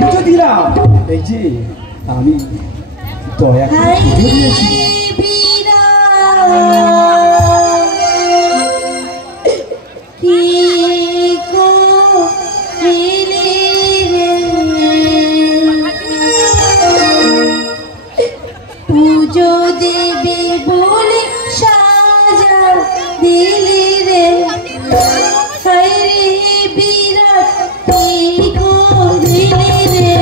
পুজো দিলাম, এই যে আমি দয়া করে হায় পুজো দিয়েছি। বিরাট, কি করিলি রে, পুজো দেবী বলে সাজা দিলি রে, হায় রে বিরাট, কি করিলি রে।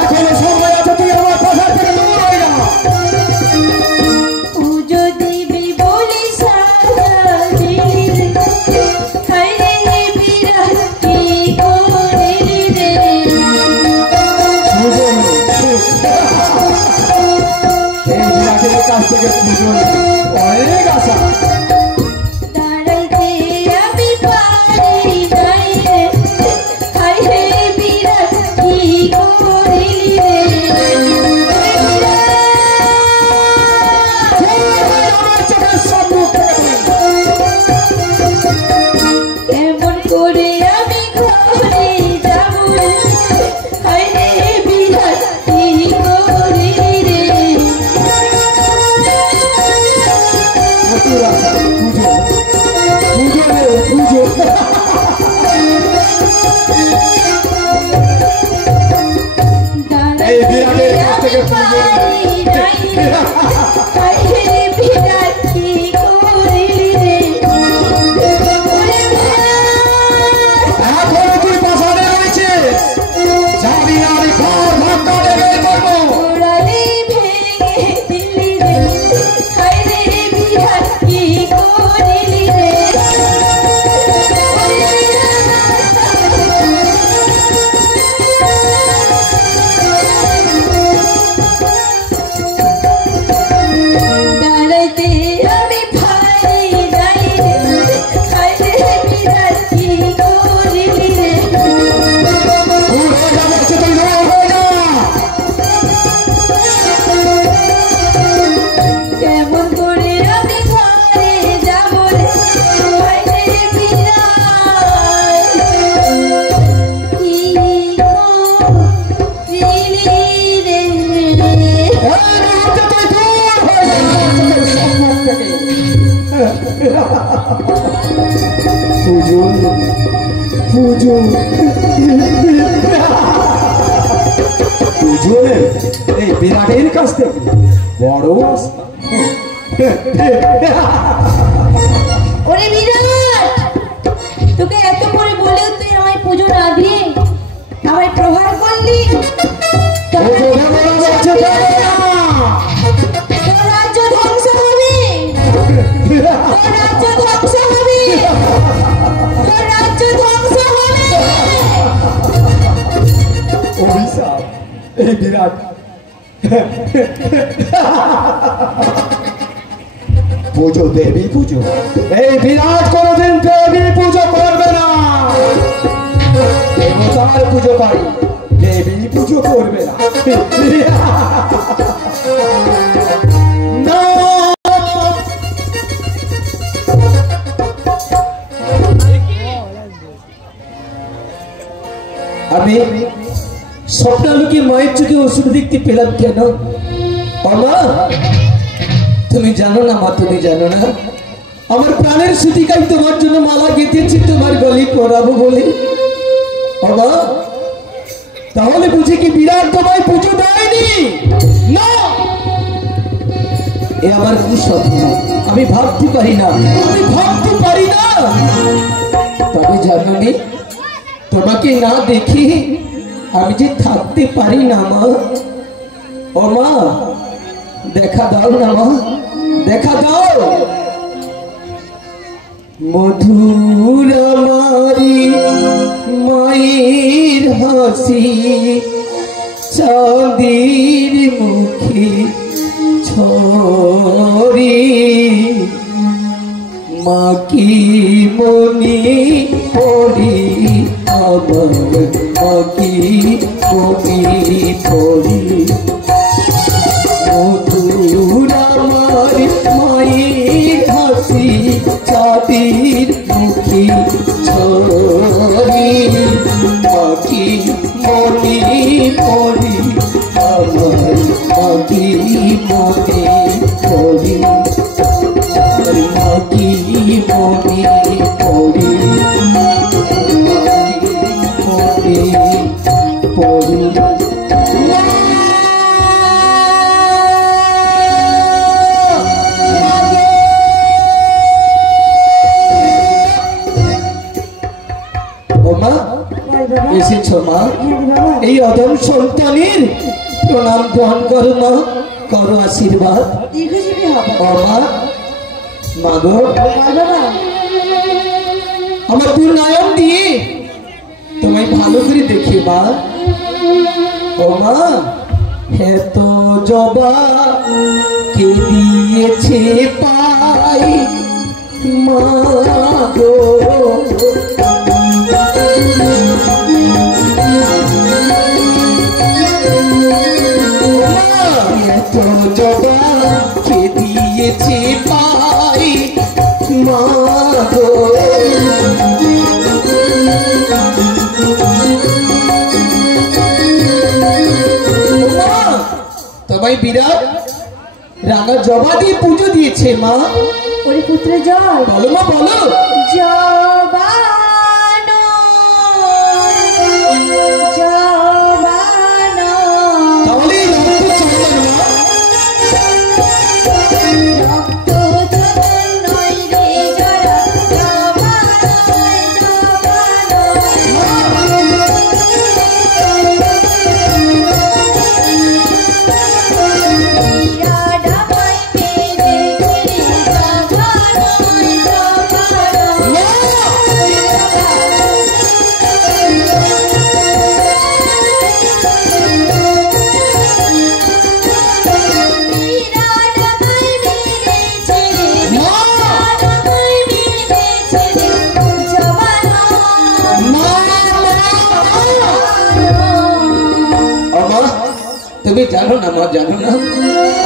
এখনো সময় আছে, তুই আমার পাশার থেকে দূর হয়ে যা। পুজো দেবী বলে সাজা দিলি রে, হায় রে বিরাট, কি করিলি রে। পুজো এই বিরাটের কাছ থেকে পুজো অনেক আশা। দাঁড়াইতে আমি পারি নাই রে, হায় রে বিরাট, কি করিলি রে। পুজো পুজো পুজো এই বিরাটের কাছ থেকে বড় আস্থা। ওরে বিরাট, তোকে এত করে বলেও তুই আমায় পুজো না দিয়ে আমায় প্রহার করলি। তোর রাজ্য ধ্বংস হবে, তোর রাজ্য ধ্বংস হবে, তোর রাজ্য ধ্বংস হবে। অভিশাপ এই বিরাট পুজো দেবী পুজো, এই বিরাট কোনদিন দেবী পুজো করবে না। দেবতার পুজো পাই, দেবী পুজো করবে না। না আমি স্বপ্নালোকে মায়ের চোখে ওষুধ দেখতে পেলাম কেন? মা তুমি জানো না মা, তুমি জানো না আমার প্রাণের সুতিকাই তোমার জন্য মালা গেঁথেছি তোমার গলি পরাবো বলে। মা তাহলে বুঝি কি বিরাট তোমায় পুজো দেয়নি? না, এ আমার কুস্বপ্ন, আমি ভাবতে পারি না, আমি ভাবতে পারি না। তবে জানো নি, তোমাকে না দেখি আমি যে থাকতে পারি না মা। ও মা দেখা দাও না মা, দেখা দাও। মধুর আমারি মায়ের হাসি, চাঁদের মুখে ছড়ি, মা কি মনে পড়ি আমার, মা কি মনে পড়ি। মধুর আমার মায়ের হাসি, চাঁদের মুখে ছড়ি, মা কি মনে পড়ি আমার, মা কি মনে পড়ি, মা কি মনে পড়ি, মনে পড়ি। এসেছো মা, এই অদম সন্তানের প্রণাম গ্রহণ করো মা, করো আশীর্বাদ। দীর্ঘজীবী হবে মা, মা গো আমার দু নয়ন দিয়ে তোমায় ভালো করে দেখি মা। ও মা এত জবা কে দিয়েছে পাই মা গো, এত জবা কে দিয়েছে পাই মা গো। তোমায় বিরাট রাঙা জবা দিয়ে পুজো দিয়েছে মা। ওরে পুত্র জয়, বলো মা বলো। জবানো জবানো, তাহলে এই রক্ত চন্দন মা, রক্ত চন্দন নয় রে জরা, জবানো জবানো। বিরাট আমায় মেরেছে জবানো জবানো। বিরাট আমায় মেরেছে, বিরাট আমায় মেরেছে জবানো মা তুমি জানো না মা, জানো না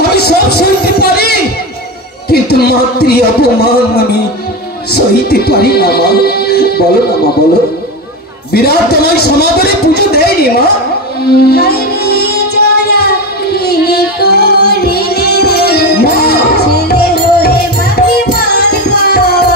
আমি সব সইতে পারি, কিন্তু মাতৃ অপমান আমি সইতে পারি না মা। বলো না মা বলো, বিরাট তোমায় সমাদরে পুজো দেয়নি মা? হায়রে জরা কি করিলি রে, মা ছেলে হয়ে মাকে মান খাওয়া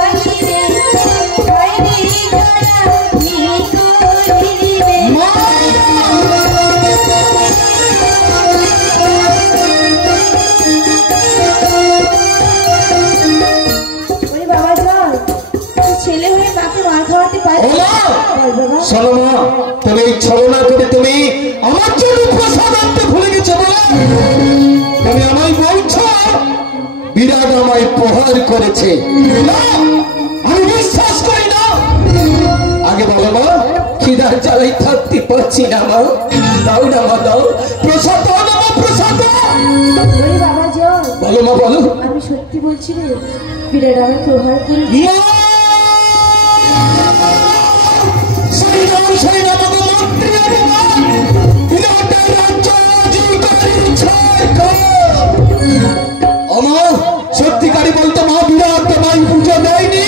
শোনো মা, তুমি এই ছলনা করে তুমি আমার জন্য প্রসাদ আনতে ভুলে গেছো বলে তুমি আমায় বলছো বিরাট আমায় প্রহার করেছে। না, আমি বিশ্বাস করি না। আগে বলো মা, খিদার জ্বালাই থাকতে পারছি না মা, দাও না মা, দাও প্রসাদ, দাও না মা, প্রসাদ দাও। বাবা যাও, বলো মা, বলো। আমি সত্যি বলছি রে, বিরাট আমায় প্রহার করে। সত্যিকারী বলতো মা, বিরাট তোমায় পুজো দেয়নি।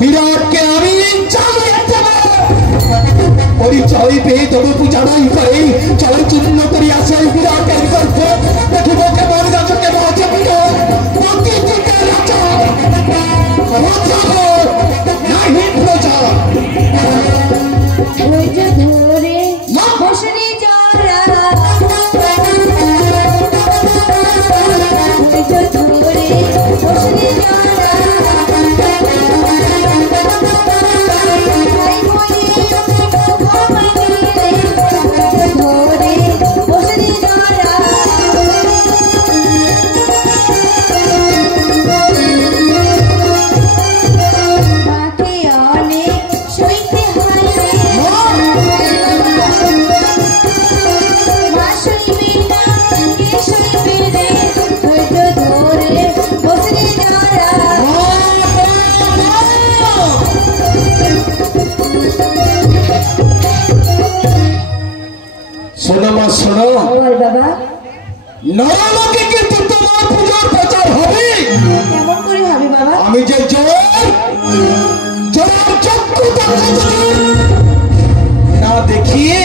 বিরাটকে আমি পরিচয় পেয়ে তবে পূজা নাই করে চলে চূর্ণ করি আসে বিরাটের গল্প দেখিব কেমন গাছকে বাজে বিরাট শোনো মা, শোনো বাবা, নরলোকে কিন্তু তোমার পূজার প্রচার হবে। কেমন করে হবে বাবা? আমি যে না দেখিয়ে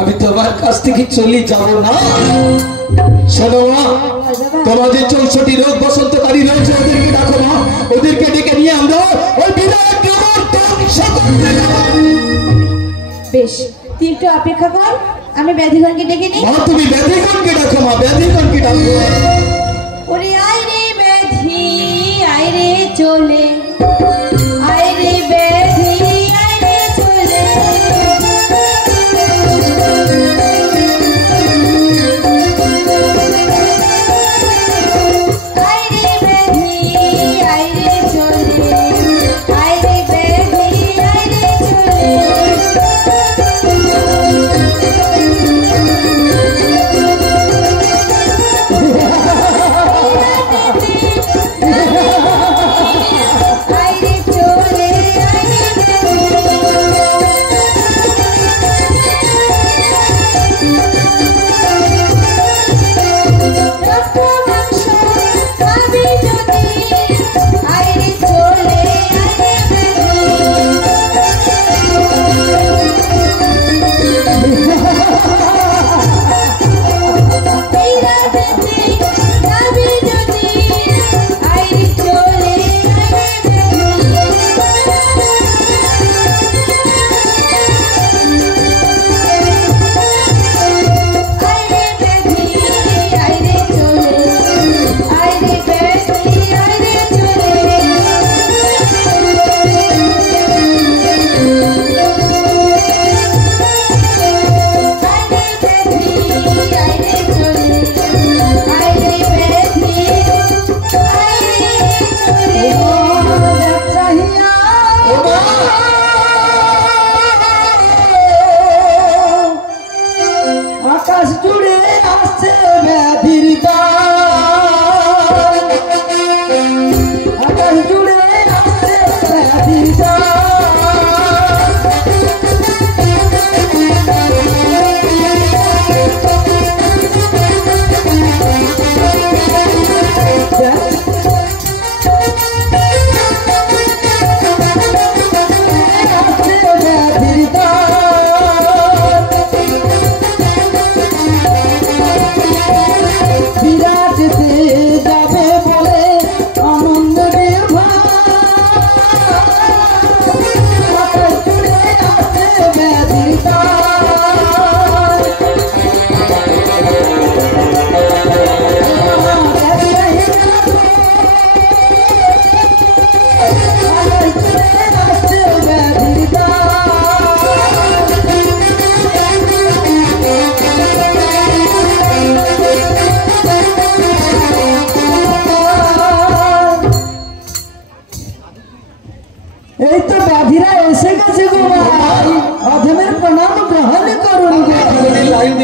আমি তোমার কাছ থেকে চলে যাব না। শোনো মা, তোমাদের 64 রোগ বসন্তকারী রয়েছে, ওদেরকে ডাকো মা, ওদেরকে ডেকে নিয়ে আমরা ওই বিরাট গ্রাম ধ্বংস করতে যাব। বেশ, তুই একটু অপেক্ষা কর, আমি ব্যাধিগণকে ডেকে নিই। মা, তুমি ব্যাধিগণকে ডাকো মা, ব্যাধিগণকে ডাকো। ওরে আয় রে ব্যাধি, আয় রে চলে, আয় রে ব্যাধি, আয় রে চলে। আয় রে ব্যাধি, আয় রে চলে, আয় রে ব্যাধি, আয় রে চলে। আকাশ জুড়ে আসছে ব্যাধির গান, আকাশ জুড়ে আসছে ব্যাধির বিরাট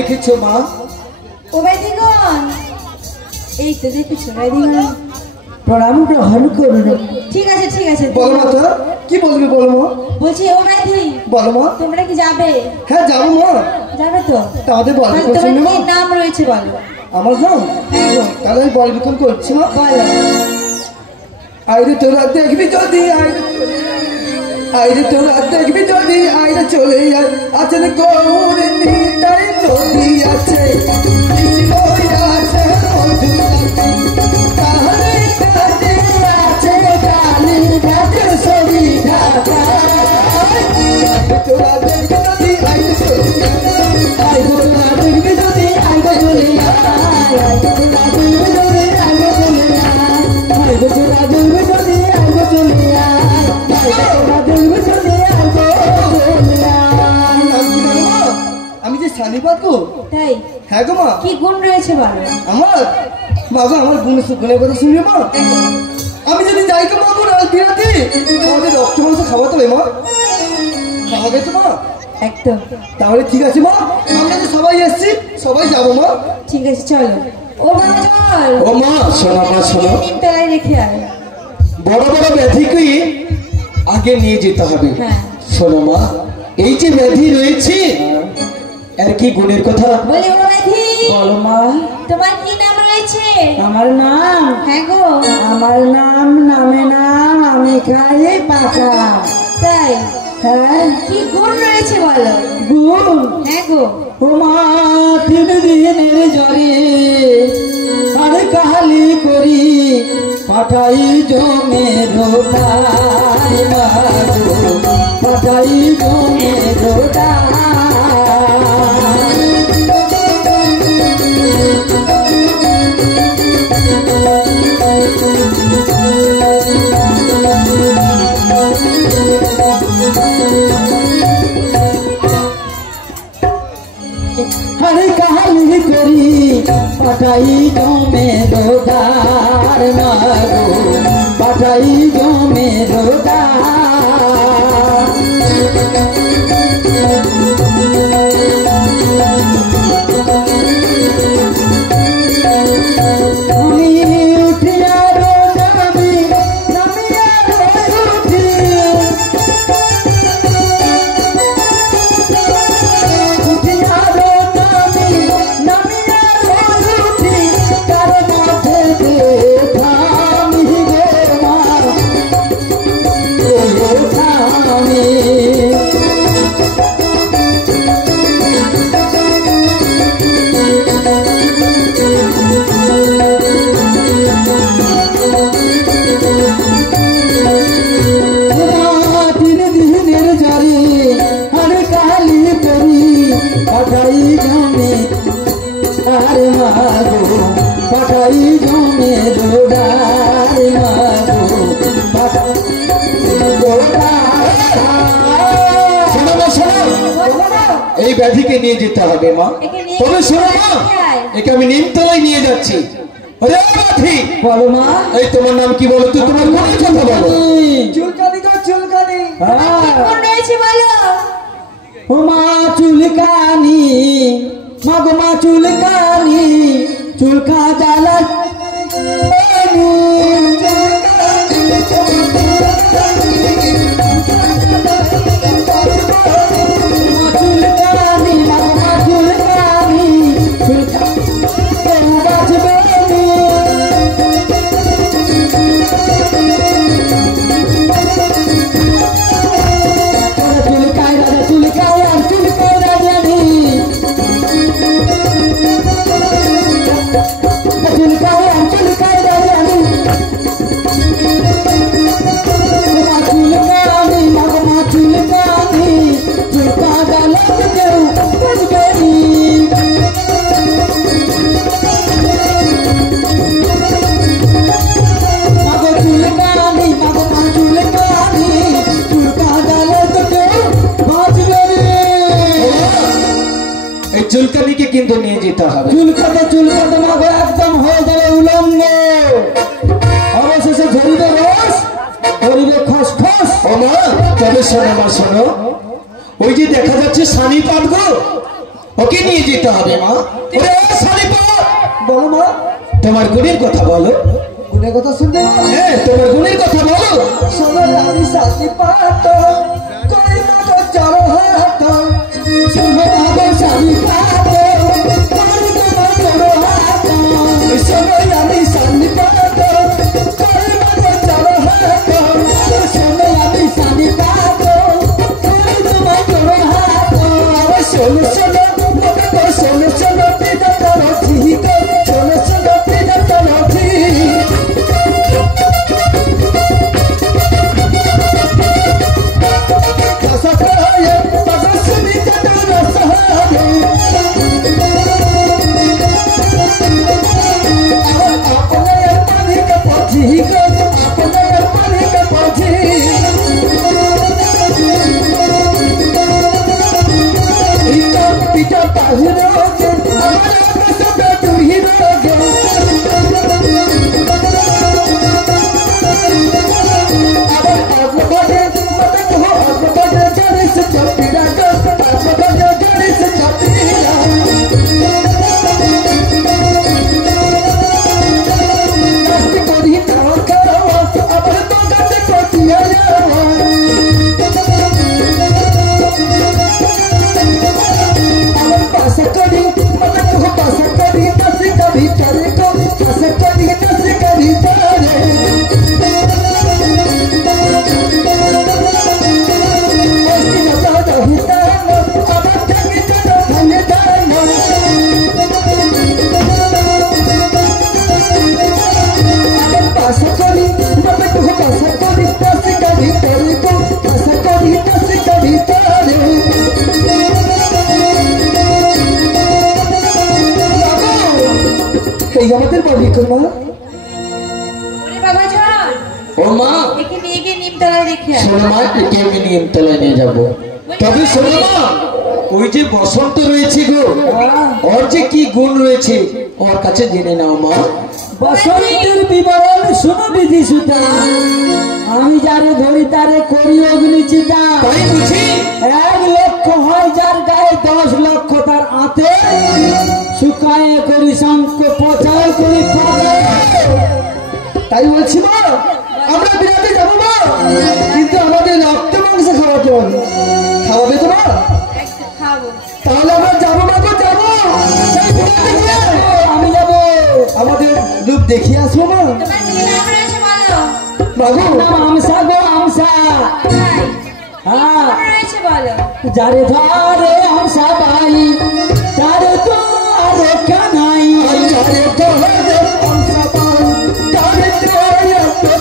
দেখেছো মা? ও বৈদিগণ, এই তো দেখেছো বৈদিগণ, প্রণাম গ্রহণ করুন। ঠিক আছে ঠিক আছে, বলো মা, তো কি বলবি বলো মা। বলছি ও বৈদি, বলো মা। তোমরা কি যাবে? হ্যাঁ যাবো মা। যাবে তো? তাহলে বল তাহলে বিক্ষণ তোমার শুনবি কি মা? নাম রয়েছে বলো। আমার নাম? হ্যাঁ গো, তাহলে আমি বল বিক্ষণ করছি মা। বলো। আইরে তোরা দেখবি যদি আইরে তোরা দেখবি যদি আইরে চলে আয়। আছেন গৌরে নিতাই নদী আছে, কৃষ্ণ আছে মধু আছে, তাহলে কাছে আছে কালী ঘাটে ছবি ঢাকা। তোরা দেখবি যদি আইরে চলে আয়, তোরা দেখবি যদি আইরে চলে আয়, তোরা দেখবি যদি আইরে চলে আয়, তোরা দেখবি যদি আইরে চলে আয়, তোরা দেখবি যদি আইরে চলে আয়। আমি যে শালিবাদ গো। তাই? হ্যাঁ গো মা। কি গুণ রয়েছে বলো। আমার মা গো, আমার গুণের কথা শুনবে মা। আমি যদি যাই তো মা গো রাত বিরাতে আমাদের রক্ত মাংস খাওয়া তো মা, খাওয়াবে তো মা? একদম। তাহলে ঠিক আছে মা, আমরা যে সবাই এসছি সবাই যাবো মা। ঠিক আছে চলো। ও বাবা চল। ও মা, শোনো মা, শোনো। নিমতলায় রেখে আয়। বড় বড় ব্যাধিকে আগে নিয়ে যেতে হবে। হ্যাঁ। শোনো মা, এই যে ব্যাধি রয়েছে আর কি গুণের কথা বলি ও বৈদি, বলো মা। তোমার কি নাম রয়েছে? আমার নাম? হ্যাঁ গো। আমার নাম নামে নাম আমি খাই পাকা। তাই? হ্যাঁ। কি গুণ রয়েছে বলো। গুণ? হ্যাঁ গো। ও মা, 3 দিনের জ্বরে আরে কাহালি করি পাঠাই জমে রোটাই মাগো, পাঠাই জমে রোটাই। আরে কাহালি করি পাঠাই জমে রোদার মাগো, পাঠাই জমে রোদার। আমি উঠিয়া রোদামি নামিয়া উঠি, উঠিয়া রোদামি নামিয়া উঠি, তার মধ্যে থামি রে মা, থামি। দিনের জারি আরে কালি করি পাঠাই জমে আরে মাগো, পাঠাই জমে রোডারে মাগো, পাঠাই শোনো মা, শোনো। এই ব্যাধিকে নিয়ে যেতে হবে মা। একে নিয়ে তবে শোনো মা, কোথায়? একে আমি নিমতলায় নিয়ে যাচ্ছি। আরে ব্যাধি, বলো মা। এই তোমার নাম কি বলো? তুই তোমার গুণের কথা বলো। চুলকানি গো চুলকানি। হ্যাঁ। গুণ রয়েছে বলো। ও মা চুলকানি, মাগো মা চুলকানি, চুলকা জ্বালা চুলকানি, মাগো মা চুলকানি, চুলকা কেউ বাঁচবে নি। চুলকায় রাজা চুলকায় আর চুলকায় রাজানি, চুলকায় আর চুলকায় রাজানি, মা চুলকানি, মাগো মা চুলকানি, চুলকা জ্বালা কেউ বুঝবে নি। মাগো চুলকানি, মাগো মা চুলকানি, চুলকা জ্বালা কেউ বাঁচবে নি। এই চুলকানিকে কিন্তু নিয়ে যেতে হবে। চুলকাতে মাগো একদম হয়ে যাবে উলঙ্গ, অবশেষে ঝরিবে রস, করিবে খসখস। ও মা, তবে শোনো মা, শোনো। ওই যে দেখা যাচ্ছে সানি পাট গো, ওকে নিয়ে যেতে হবে মা। ওরে শালিপা, বলো মা, তোমার গুণের কথা বলো। গুণের কথা শুনবে? হ্যাঁ, তোমার গুণের কথা বলো। শোনো আমি শান্তি পাত কই মাগো জড় হাত, শোনো মাগো শান্তি পাত কই মাগো জড় হাত, শোনো আমি শান্তি পাত কই মাগো জড় হাত, শোনো আমি শান্তি পাত কই মাগো জড় হাত, শোনো শোনো মাগো শোনো শোনো পিতা তোর ঠিক, শোনো শোনো পিতা তোর ঠিক। আমাদের পবিত্র মা। ওরে বাবা ঝড়, ও মা, একে নিয়ে গিয়ে নিমতলায় রেখে আয়। শোনো মা, একে আমি নিমতলায় নিয়ে যাবো। তবে শোনো মা, ওই যে বসন্ত রয়েছে গো, ওর যে কি গুণ রয়েছে ওর কাছে জেনে নাও মা। বসন্তের বিবরণ শুনো বিধি সুতা, আমি যারে ধরি তারে করি অগ্নিচিতা। তাই বুঝি? 1 লক্ষ হয় যার গায়ে 10 লক্ষ তার আতে, শুকায়ে করি শঙ্খ পচায় করি পাবে। তাই বলছি মা, আমরা বিরাতে যাবো মা, কিন্তু আমাদের রক্ত মাংস খাওয়াতে হবে। খাওয়াবে তো মা? একটু খাবো। তাহলে আমরা যাবো মা, তো যাবো। আমি যাবো, আমাদের রূপ দেখিয়ে আসবো মা। তোমার কি নাম রয়েছে বলো? মাগো নাম আমসা গো আমসা। ভাই, হ্যাঁ, নাম রয়েছে বলো। যারে ধরে আমসা বাই তারে তো আর কানাই, যারে ধরে আমসা বাই তারে তো আর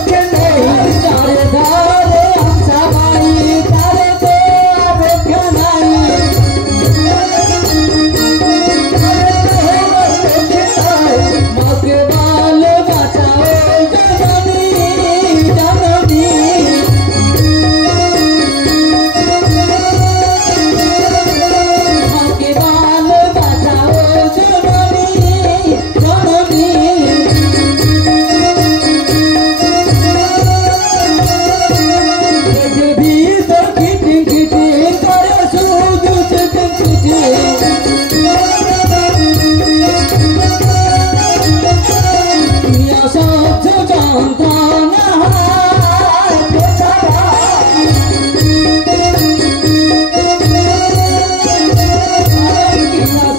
কানাই, যারে ধরে আমসা বাই তারে তো আর কানাই, মাকে ভালো বাঁচাও জননী জননী। মাকে ভালো বাঁচাও জননী জননী। দেখে ভিতর কিটিং কিটিং করে শুধু চিটিং চিটিং, সহ্য যন্ত্রণা বেচারা,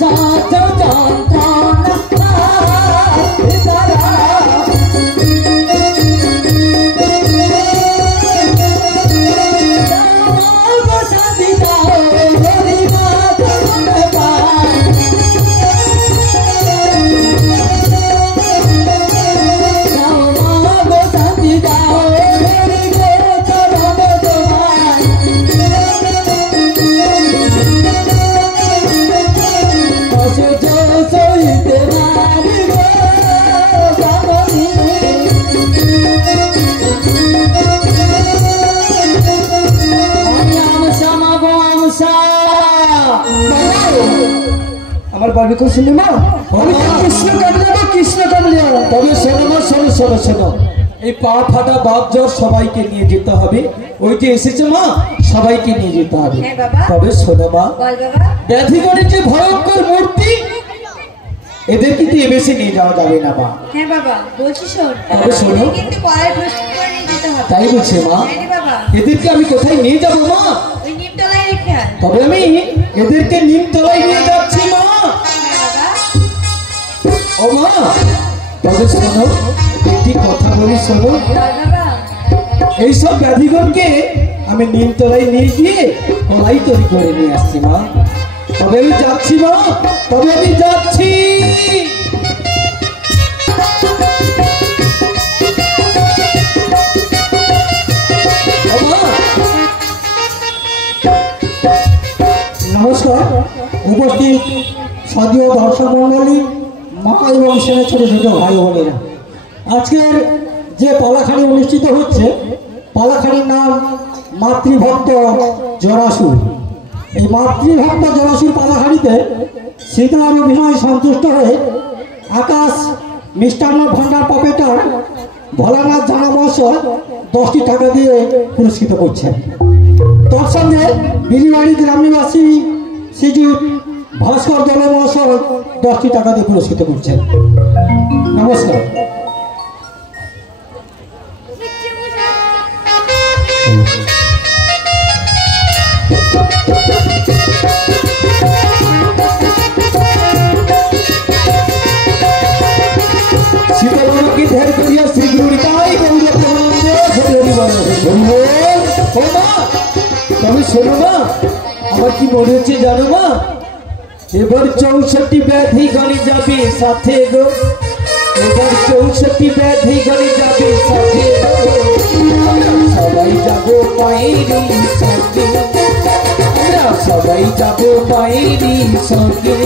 সহ্য যন্ত্রণা বেচারা। শান্তি দাও গরিবা মনে পায়, শান্তি দাও চরম তোমায়, অসহ্য সইতে পারিব জননী। আমি আমসা মাগো আমসা। আমার বাড়ি কোন সিনেমা? আমি কৃষ্ণ কামলিয়া, কৃষ্ণ কামলিয়া। তবে শোনো মা, শোনো শোনো শোনো, এই পা ফাটা বাপ জ্বর সবাইকে নিয়ে যেতে হবে। ওই যে এসেছে মা, সবাইকে নিয়ে যেতে হবে। হ্যাঁ বাবা। তবে শোনো মা, বল বাবা। ব্যাধিগণের যে ভয়ঙ্কর মূর্তি, এদের কিন্তু এ বেশি নিয়ে যাওয়া যাবে না মা। হ্যাঁ বাবা, বলছি শোন। তবে শোনো, কিন্তু কড়াই প্রস্তুত করে নিয়ে যেতে হবে। তাই বলছে মা। হ্যাঁ রে বাবা। এদেরকে আমি কোথায় নিয়ে যাবো মা? ওই নিমতলায় রেখে আয়। তবে আমি এদেরকে নিমতলায় নিয়ে যাচ্ছি মা। হ্যাঁ বাবা। ও মা, তবে শোনো, একটি কথা বলি শোনো। বল বাবা। এইসব ব্যাধিগণকে আমি নিমতলায় নিয়ে গিয়ে কলাই তৈরি করে নিয়ে আসছি মা। তবে আমি যাচ্ছি মা, তবে আমি যাচ্ছি। ও মা, নমস্কার উপস্থিত সাদীয় দর্শক মণ্ডলী, মা এবং সেনা ছোট ছোট ভাই বোনেরা, আজকের যে পালাখানি অনুষ্ঠিত হচ্ছে, পালাখানির নাম মাতৃভক্ত জরাসুর। এই মাতৃভক্ত জরাসুর পালাখানিতে সীতার অভিনয় সন্তুষ্ট হয়ে আকাশ মিষ্টান্ন ভান্ডার পপেটার ভোলানাথ জানা মহাশয় 10টি টাকা দিয়ে পুরস্কৃত করছেন। তোর সঙ্গে বিলিবাড়ি গ্রাম নিবাসী শ্রীযুত ভাস্কর দলে মহাশয় 10টি টাকা দিয়ে পুরস্কৃত করছেন। নমস্কার। সীতারামকে ধ্যান করিয়া শ্রীগুরুটাই বলিয়া প্রমানন্দে হরি বল ও মা, তবে শোনো মা, আমার কি মনে হচ্ছে জানো মা? এবার 64 ব্যাধি গণে যাবে সাথে গো, এবার 64 ব্যাধি গণে যাবে সাথে গো, সবাই যাবো পায়েরি সঙ্গে, আমরা সবাই যাবো পায়েরি সঙ্গে,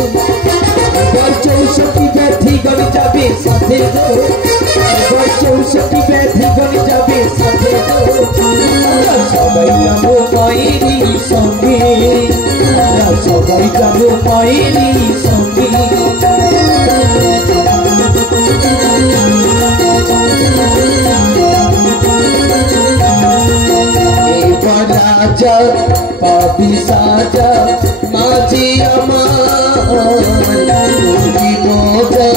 এবার 64 ব্যাধি গণে যাবে সাথে গো, এবার 64 ব্যাধি গণে যাবে সাথে গো, আমরা সবাই যাবো পায়েরি সঙ্গে, আমরা সবাই যাবো পায়েরি সঙ্গে। এবার রাজা পাবি সাজা মাঝি আমার তুমি মজা,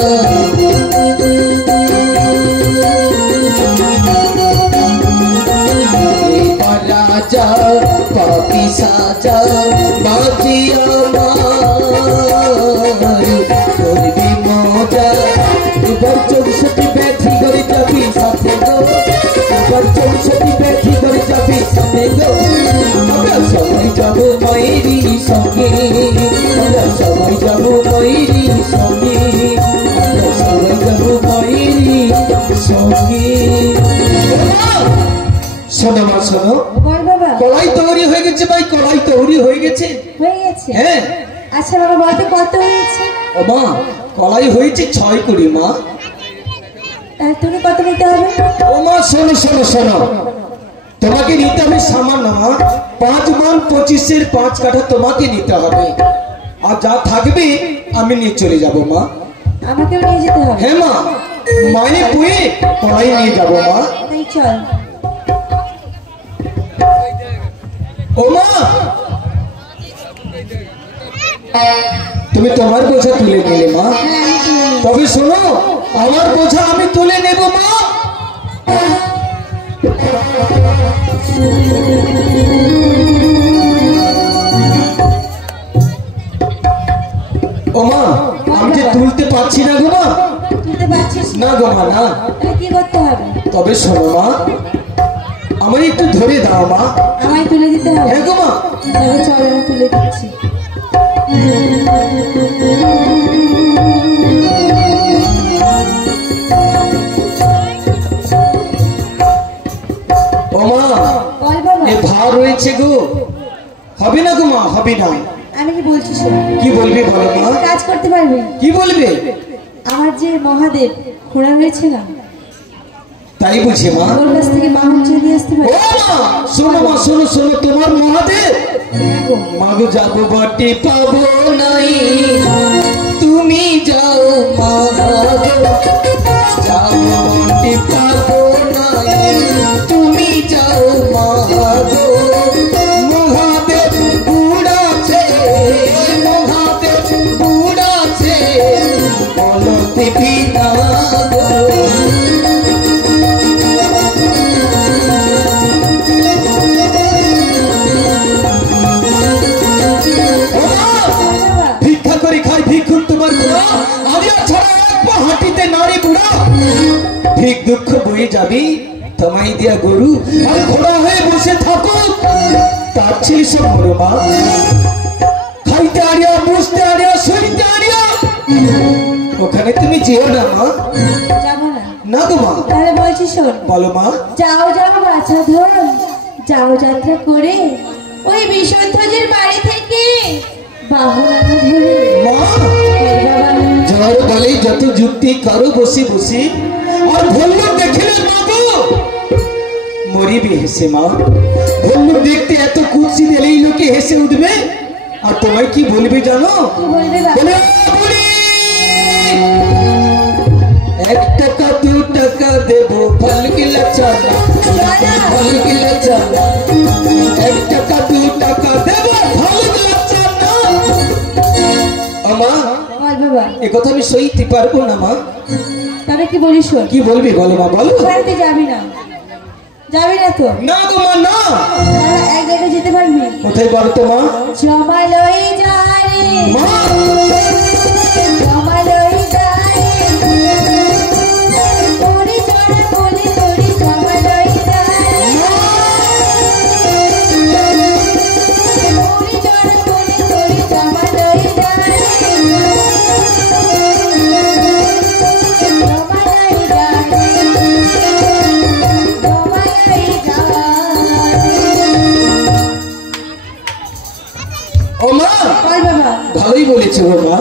এবার রাজা পাবি সাজা মাঝি আমার তুমি মজা, এবার 64 ব্যাধি করে যাবি সাথে গো, এবার 64 ব্যাধি করে যাবি সাথে গো, আমরা সবাই যাবো মায়েরি সঙ্গে, আমরা সবাই যাবো মায়েরি সঙ্গে, আমরা সবাই যাবো মায়েরি সঙ্গে। শোনো মা শোনো, বল বাবা। কড়াই তৈরি হয়ে গেছে ভাই, কড়াই তৈরি হয়ে গেছে। হয়ে গেছে? হ্যাঁ। আচ্ছা বাবা, বলতে কত হয়েছে? ও মা, কড়াই হয়েছে 6 কুড়ি মা। তুমি কত নিতে হবে? ও মা শোনো শোনো শোনো, তোমাকে নিতে হবে সামান্য মা, 5 মান 25-এর 5 কাঠা তোমাকে নিতে হবে, আর যা থাকবে আমি নিয়ে চলে যাব মা। আমাকেও নিয়ে যেতে হবে? হ্যাঁ মা, মায়ে পুয়ে কড়াই নিয়ে যাব মা। তাই চল। ও মা, তুমি তোমার বোঝা তুলে নিলে মা, হ্যাঁ আমি তুলে নিই। তবে শোনো, আমার বোঝা আমি তুলে নেব মা। ও মা, আমি যে তুলতে পারছি না গো মা। তুলতে পারছিস না গো মা না। তাহলে কি করতে হবে? তবে শোনো মা, আমায় একটু ধরে দাও মা। আমায় তুলে দিতে হবে? হ্যাঁ গো মা। তাহলে চল আমি তুলে দিচ্ছি। ও মা, বল বাবা। এ ভার রয়েছে গো, হবে না গো মা, হবে না। আমি কি বলছি শোন। কি বলবি বলো মা। কাজ করতে পারবি? কি বলবে? আমার যে মহাদেব খোঁড়া রয়েছে না, তাই বুঝি মা। ওর কাছ থেকে বাহন চেয়ে নিয়ে আসতে ও পারি? মা, শোনো মা, শোনো শোনো, তোমার মহাদেব মাগো যাবো বাটি পাবো নাই, তুমি যাও মা গো, যাবো বাটি পাবো নাই, দেবী না গো। ভিক্ষা করে খাই ভিক্ষুক তোমার বুড়া, আরিয়া ছাড়া এক পা হাঁটিতে নারী বুড়া। ভিক দুঃখ বয়ে যাবি তোমায় দিয়া গরু, আর ঘোড়া হয়ে বসে থাকো তার ছেলে সব মরো মা। খাইতে আরিয়া, বুঝতে আরিয়া, সইতে আরিয়া, ওখানে তুমি যেও না মা। যাবো না। না গো মা। তাহলে বলছি শোন। বলো মা। যাও যাও বাছা ধর, যাও যাত্রা করে ওই বিশ্বধ্বজের বাড়ি থেকে বাহন ধরে মা বাবা। ঝড় বলে যত যুক্তি করো বসে বসে, আর ভল্লুক দেখিলে মা গো মরিবে হেসে মা। ভল্লুক দেখতে এত কুৎসি দিলেই লোকে হেসে উঠবে, আর তোমায় কি বলবে জানো? কি বলবে বাবা? বলে, "বুড়ি, 1 টাকা 2 টাকা দেবো ফল গিলা চানা, ফল গিলা চানা, 1 টাকা 2 টাকা দেবো ফল গিলা চানা।" আমা বল বাবা। এ কথা আমি সইতে পারবো না মা। তবে কি বলিস শোন। কি বলবি বলো মা, বলো। বাড়িতে যাবি না, যাবি না তো? না গো মা, না। তাহলে এক জায়গায় যেতে পারবি? কোথায় বলো তো মা? জমালয় যায় মা জমালয় যায় তোরি চড়া বলি তোরি জমালয় যায় তোরি চড়া বলি তোরি জমালয় যায় জমালয় যায় জমালয় যায়। ও মা, বল বাবা। ভালোই বলেছো গো মা,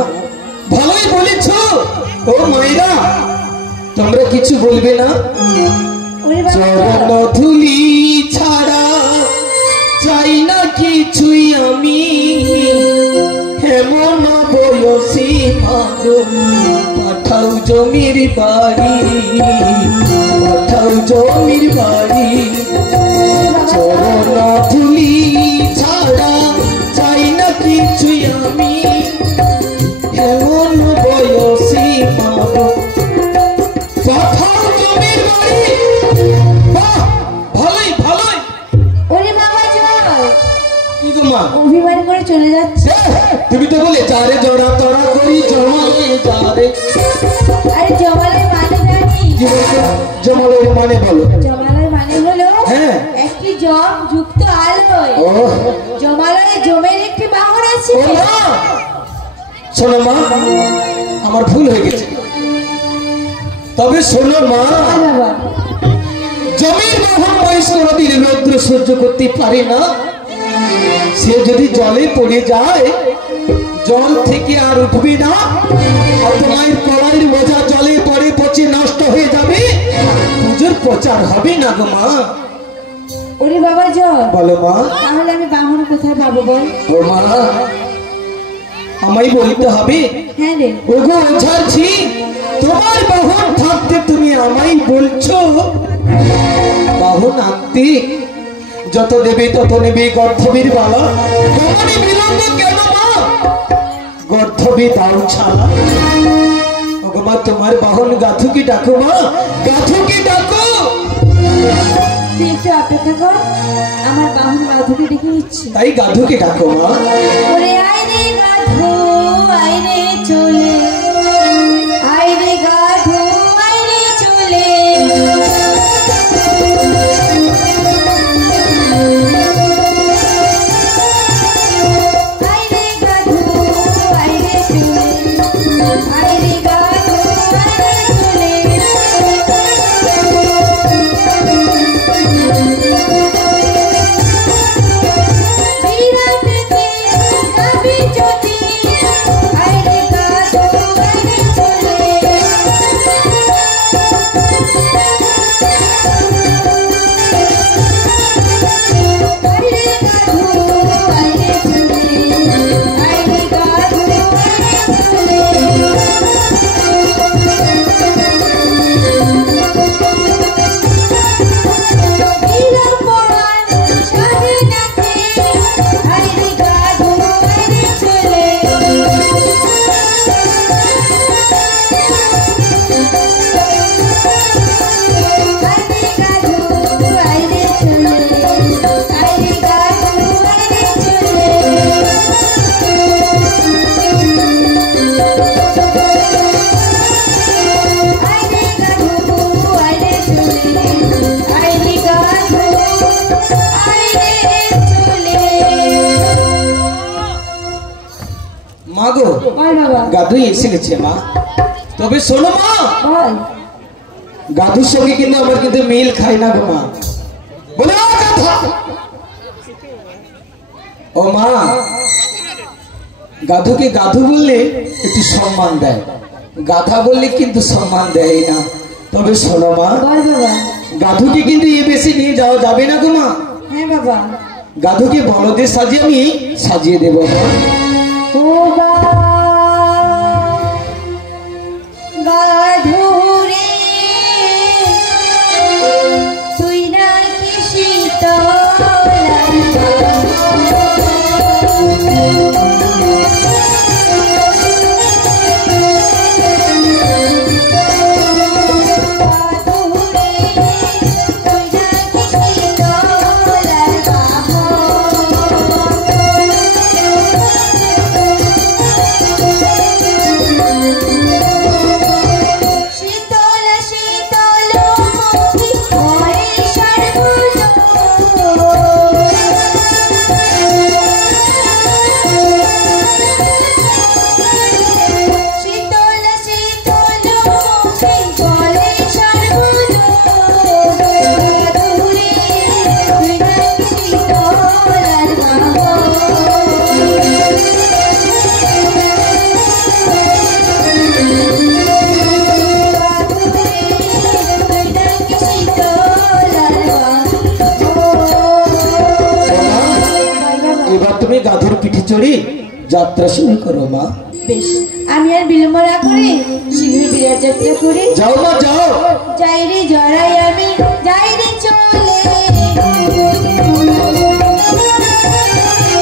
ভালোই বলেছো। ও মায়েরা, তোমরা কিছু বলবে না? ওরে বাবা। চরণ ধুলি ছাড়া চাই না কিছুই আমি, হেমন বয়সী মাগো পাঠাও জমির বাড়ি, পাঠাও জমির বাড়ি। চরণ ধুলি ছাড়া চাই না কিছুই আমি, হেমন বয়সী মাগো পাঠাও জমির বাড়ি। বাহ, ভালোই ভালোই। ওরে বাবা জয়, কি গো মা? অভিমান করে চলে যাচ্ছে। তুমি তো বলে যারে জড়া তড়া করি জমালে যারে। আরে জমালয় মানে জানি? কি বলছো? জমালের মানে বলো। জমালয় মানে হলো হ্যাঁ। একটি জম যুক্ত আলয়। ও জমালয়ে জমের একটি বাহন আছে। ও মা, শোনো মা, আমার ভুল হয়ে গেছে। তবে শোনো মা, হ্যাঁ বাবা। জমির বাহন মহিষ কোনোদিন রৌদ্র সহ্য করতে পারে না। সে যদি জলে পড়ে যায়, জল থেকে আর উঠবে না, আর তোমার কড়াইয়ের বোঝা জলে পড়ে পচে নষ্ট হয়ে যাবে, পুজোর প্রচার হবে না গো মা। ওরে বাবা জয়, বলো মা। তাহলে আমি বাহন কোথায় পাবো বল? ও মা, আমায় বলতে হবে? হ্যাঁ রে। ওগো ওঝাছি, তোমার বাহন থাকতে তুমি আমায় বলছো বাহন আনতে? যত দেবে তত নেবে গর্ধবীর বালা, তোমারই বিলম্ব কেন মা? গর্ধবী দাও ছাড়া। ওগো মা, তোমার বাহন গাথুকে ডাকো মা, গাথুকে ডাকো। তুই একটু অপেক্ষা কর, আমার বাহন গাধুকে ডেকে নিচ্ছি। তাই গাধুকে ডাকো মা। ওরে আয় রে গাধু, আয় রে চলে, আয় রে গাধু, আয় রে চলে। আয় রে গাধু, আয় রে চলে, আয় রে গাধু, আয় রে চলে। বিরাটেতে গাবি যদি বল বাবা গাধুই এসে গেছে মা। তবে শোনো মা, বল গাধুর সঙ্গে কিন্তু আমার কিন্তু মিল খাই না গো মা। বলে ও গাধা, ও মা, গাধুকে গাধু বললে একটু সম্মান দেয়, গাধা বললে কিন্তু সম্মান দেয় না। তবে শোনো মা, বল বাবা গাধুকে কিন্তু এ বেশি নিয়ে যাওয়া যাবে না গো মা। হ্যাঁ বাবা গাধুকে বলদের সাজিয়ে আমি সাজিয়ে দেবো মা। ও গাধুরে তুই না কি শীতল তুমি গাধুর পিঠে চড়ি যাত্রা শুরু করো মা। বেশ, আমি আর বিলম্ব না করে শীঘ্রই বিরাট যাত্রা করি। যাও মা যাও। যাই রে জড়াই আমি যাই রে চলে,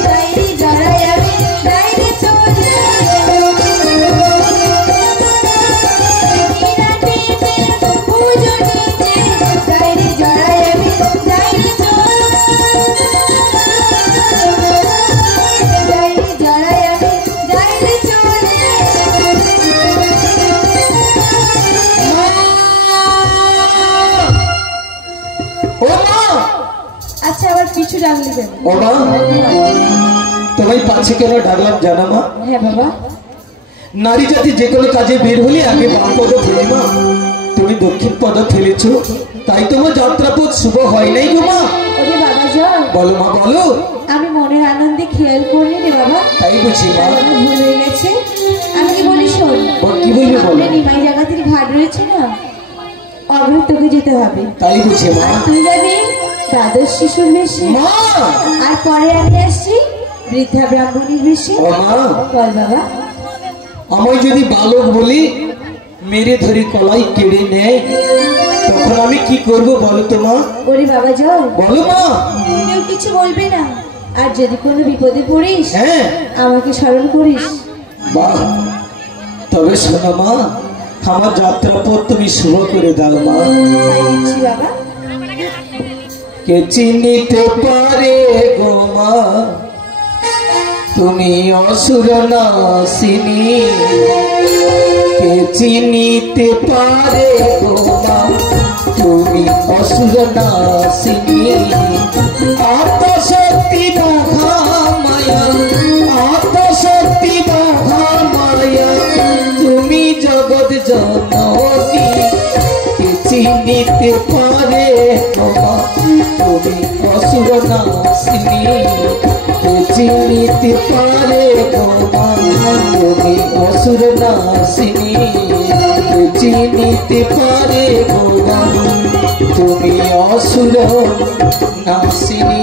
যাই রে জড়াই আমি যাই রে চলে, পুজো নিচে যাই রে জড়াই আমি যাই রে চলে, যাই রে জড়াই আমি যাই রে চলে। ও মা, আচ্ছা আবার পিছু ডাকলি কেন? ও মা, তোমায় পাচ্ছে কেন ডাকলাম জানো মা? হ্যাঁ বাবা। নারী জাতি যে কোনো কাজে বের হলে আগে বাম পদ ফেলে মা। তুমি দক্ষিণ পদ ফেলেছো, তাই তোমার যাত্রাপথ শুভ হয় নাই গো মা। ওরে বাবা যাও। বলো মা বলো। আমি মনের আনন্দে খেয়াল করিনি রে বাবা, তাই বুঝি মা। আমার ভুল হয়ে গেছে। আমি কি বলি শোন, কি বলবি বলো। আমাদের নিমাই জায়গাতির ঘাট রয়েছে না, অগ্র তোকে যেতে হবে। তাই বুঝি মা। আর তুই যাবি দ্বাদশ শিশুর বেশে, মা আর পরে আমি আসছি বৃদ্ধা ব্রাহ্মণীর বেশে। ও মা, বল বাবা। আমায় যদি বালক বলি মেরে ধরে কলাই কেড়ে নেয়, তখন আমি কি করব বলো তো মা। ওরে বাবা যাও। বলো মা। কেউ কিছু বলবে না, আর যদি কোনো বিপদে পড়িস হ্যাঁ আমাকে স্মরণ করিস। বাহ, তবে শোনো মা, আমার যাত্রাপথ তুমি শুভ করে দাও মা। তাই দিচ্ছি বাবা। কে চিনিতে পারে গো মা, তুমি অসুর নাসিনী। কে চিনিতে পারে গো মা, তুমি অসুর নাসিনী। আত্মশক্তি মহামায়া, আত্মশক্তি মহামায়া, তুমি জগৎ জননী। কে চিনিতে পারে গো মা, তুমি অসুর নাসিনী। কে চিনিতে পারে গো মা, তুমি অসুর নাসিনী। কে চিনিতে পারে গো মা, তুমি অসুর নাসিনী।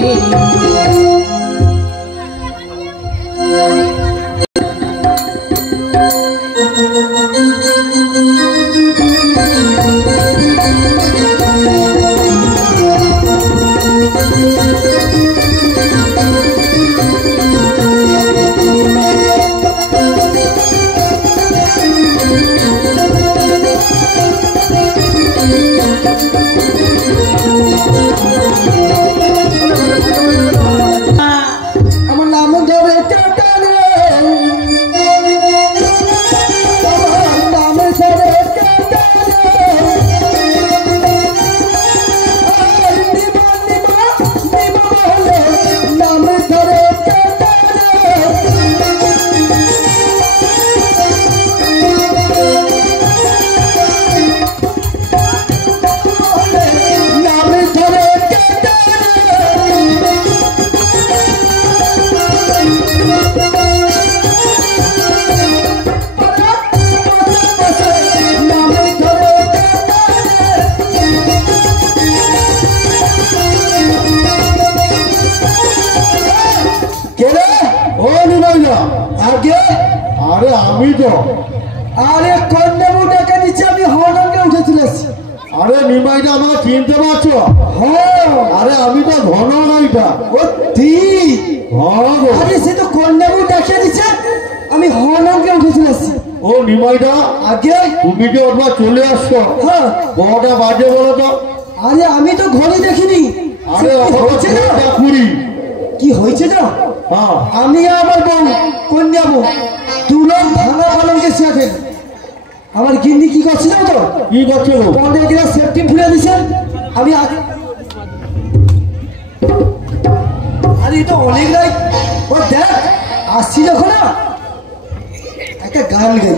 তো? আরে কন্যাবু টাকা দিচ্ছে, আমি হনকে উঠে চলেছি। আরে নিমাইটা আমার চিনতে পারছো? হ্যাঁ। আরে আমি তো ঘন নাইটা। ও তুই? হ্যাঁ। আরে সে তো কন্যাবু টাকা দিচ্ছে, আমি হনকে উঠে চলেছি। ও নিমাইটা আগে তুমি যে ওর চলে আসছো। হ্যাঁ। কটা বাজে বলো তো? আরে আমি তো ঘরে দেখিনি। আরে হচ্ছে না পুরি। কি হয়েছে না? হ্যাঁ। আমি আমার বউ কন্যাবু দুজন ভাঙা পালনকে শিয়াছেন। আমার গিন্নি কি করছে না তো? কি করছে গো? 15 গ্লাস সেফটি ফুলে দিছেন। আমি আরে এটা অনেক নাই। ও দেখ আসছি যখন না একটা গান গাই,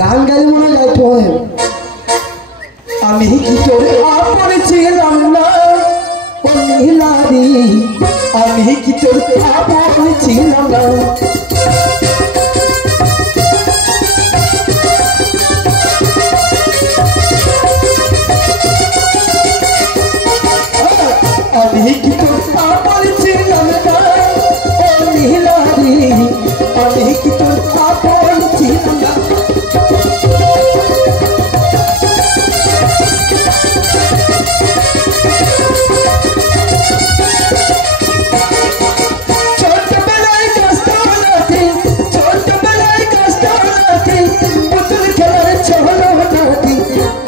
গান গাইলে মনে হয় লাইট হয়। আমি কি তোরে আপন ছিলাম না ও নীলারি, আমি কি তোরে আপন ছিলাম না। আমি কি তোর আপন ছিলাম না ও নীলারি, আমি কি তোর আপন ছিলাম না। ছোটবেলায় কষ্ট নাকি, ছোটবেলায় কষ্ট নাকি, পুতুল খেলার ছোলো নাকি,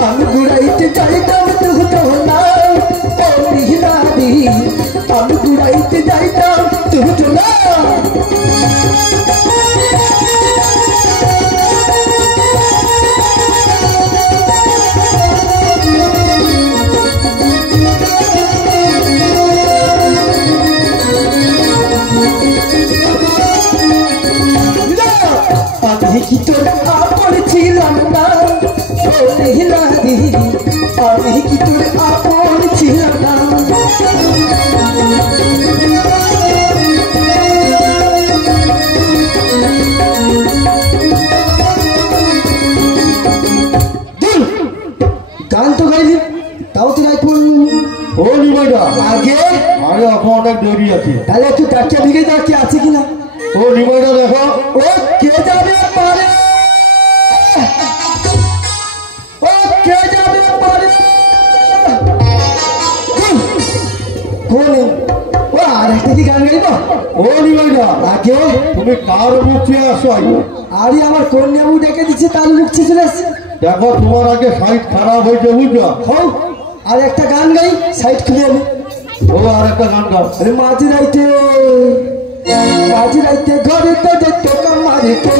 আমি ঘুরাইতে যাইতাম তুই তো না ও নীলারি, আমি ঘুরাইতে যাইতাম তুই তো না। আমি কি তোর আপন ছিলাম না ও নীলারি, আমি কি তোর আপন ছিলাম না। গান তো গাইলি, তাও তো গাইতে ও নিমাইটা আগে। আরে এখন অনেক দেরি আছে, তাহলে একটু টাকা ভিগে যা কি আছে কিনা। ও নিমাইটা দেখো, ও কে যাবে পারে, ও কে যাবে পারে কোন ও আর একটা কি গান গাইব। ও নিমাইটা আগে তুমি কার মুখে আসো? আরে আমার কন্যাবু ডেকে দিচ্ছে, তার মুখে চলে আসছে। দেখো তোমার আগে সাইড খারাপ হয়েছে বুঝছো। হও আর একটা গান গাই, সাইড খুলে আমি। ও আর একটা গান গাও। আরে মাঝে রাইতে, মাঝে রাইতে ঘরে তো টোকা মারিতে,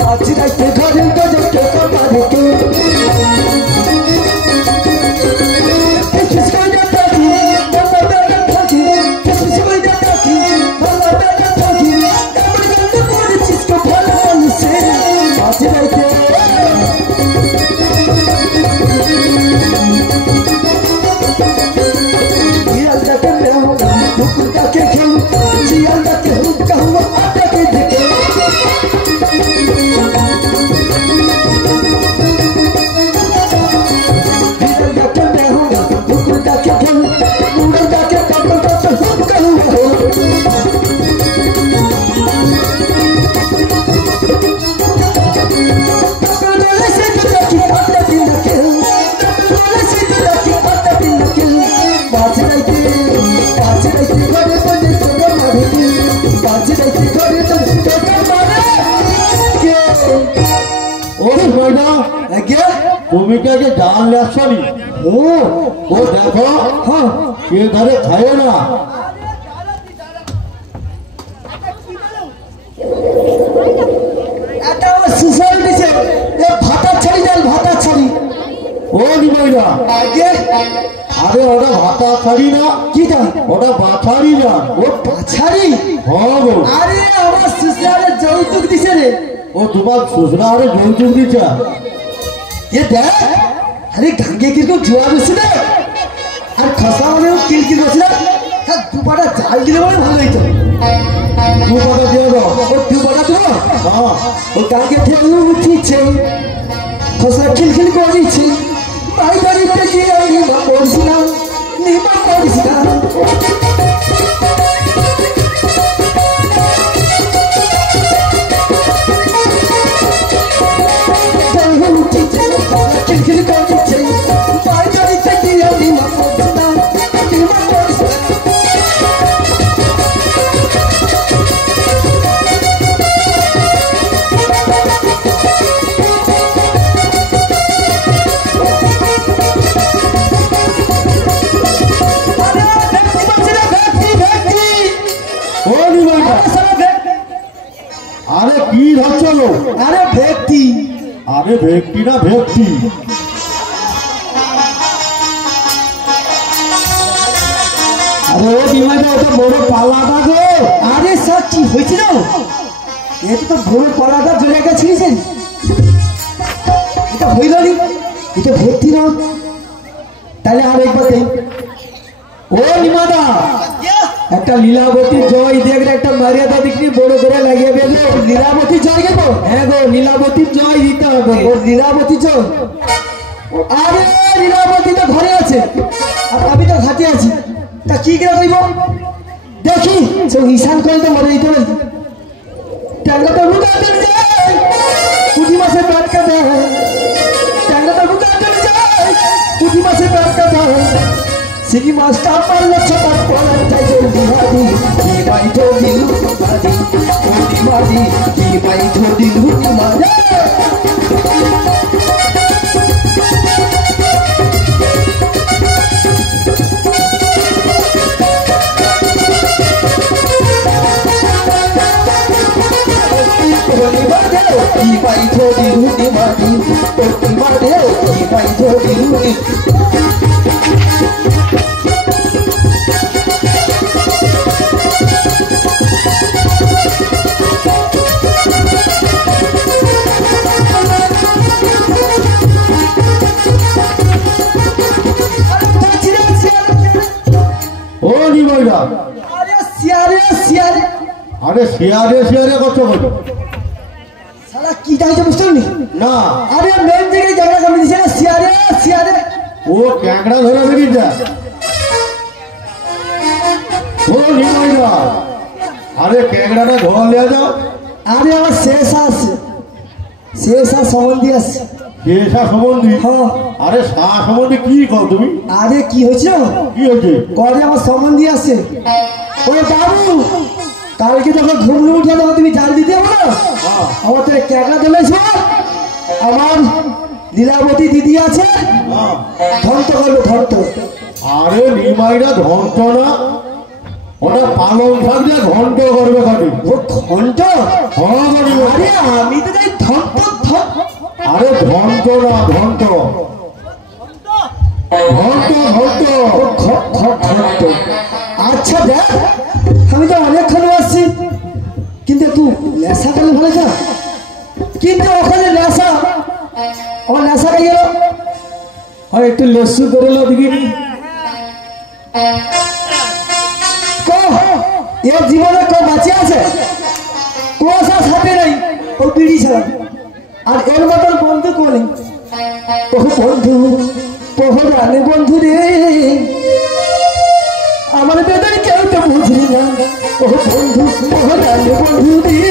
মাঝে রাইতে ঘরে তো টোকা মারিতে, তুমি কি আগে জান লেসনি? ও ও দেখো, হ্যাঁ কে ঘরে খায় না। এটা আমার সুসাইড দিছে, এ ভাতা ছাড়ি যান, ভাতা ছাড়ি। ও নিমাইরা আগে, আরে ওটা ভাতা ছাড়ি না, কিটা ওটা বাছাড়ি না। ও বাছাড়ি? হ্যাঁ গো। আরে আমার সুসাইডে যৌতুক দিছে রে। ও তোমার সুসাইডে যৌতুক দিছে? ये देख, अरे गंगे की को जुआ बसि ना, और खसा वाले को किल बसि ना, हाँ दुबारा जाल दिले वाले भाग गई तो, दुबारा दिया तो, वो दुबारा तो, हाँ, वो गंगे थे उठी छे, खसा किल को दी छे, भाई बड़ी पे किया ये बापोसिना, नहीं बापोसिना। আরে কি ধরছো? আরে ভেটকি। আরে ভেটকি না ভেটকি। আরে ও বিমানটা ওটা বড় পালাটা গো। আরে স্যার কি হয়েছিল? এটা তো বড় পালাটা জলে গেছিলেন। এটা হইল নি, এটা ভর্তি না। তাহলে আর একবার দেই। ও নিমাদা, একটা লীলাবতী জয় দেখলে একটা মর্যাদা দিকনি বড় করে লাগিয়ে দেবে। লীলাবতী জয় গেব? হ্যাঁ গো, লীলাবতীর জয় দিতে হবে। ও লীলাবতী জয়? আরে লীলাবতী তো ঘরে আছে আর আমি তো ঘাটে আছি। তা কি করে কইব? দেখি সে ঈশান করে তো মরে দিতে পারি। টাঙ্গাটা লুকাতে যায়, পুঁটি মাছের পেট কাটে। টাঙ্গাটা লুকাতে যায়, পুঁটি মাছের পেট কাটে। সিকি মাছটা পারলো ছটাক পড়ে যায় জলদি হাদি। কি পাই তো দিলু হাদি, পুঁটি মাদি। কি পাই তো দিলু মাদি। কি পাই তো দিলু মাদি, পুঁটি মাদি। কি পাই তো দিলু আরে শিয়ারে শিয়ারে কত বলি সালা কি চাইছে বুঝতে পারলি না? আরে মেন দিকে জায়গা কমে দিছে না। শিয়ারে শিয়ারে ও ক্যাংড়া ধরে বেরিয়েছে। ও নিমাইরা, আরে ক্যাংড়াটা ধোয়া লিয়া যাও। আরে আমার শেষ আছে, শেষ আর সম্বন্ধী আছে। কেশা সম্বন্ধী? হ্যাঁ। আরে শাহ সম্বন্ধী কি কর তুমি? আরে কি হয়েছে? কি হয়েছে? ঘরে আমার সম্বন্ধী আছে। ওই বাবু, কালকে যখন ঘুমলে উঠে তখন তুমি জাল দিতে হবে না। আমার তো ক্যাকা দিলেছ। আমার লীলাবতী দিদি আছে, ধন্ত করবে ধন্ত। আরে নিমাইরা ধন্ত না, ওটা পালং শাক দিয়ে ঘন্ট করবে খালি। ও ঘন্ট? হ্যাঁ করবে। আরে আমি তো তাই ধন্ত। আরে ধন্ত না, ধন্ত ঘন্ট ঘন্ট। আচ্ছা দেখ, আমি তো অনেকক্ষণ আসছি, কিন্তু একটু নেশা করলে ভালো যা। কিন্তু ওখানে নেশা, আমার নেশা খাই গেল। আর একটু লস্যু করে লো দিবি। এর জীবনে কেউ বাঁচে আছে? কুয়াশা সাথে নেই, ও বিড়ি ছাড়া। আর এর মতন বন্ধু কেউ নেই। ও বন্ধু, পোহরানে বন্ধু রে, আমার বেদন কেউ তো বুঝলি না। ও বন্ধু, পোহরানে বন্ধু রে।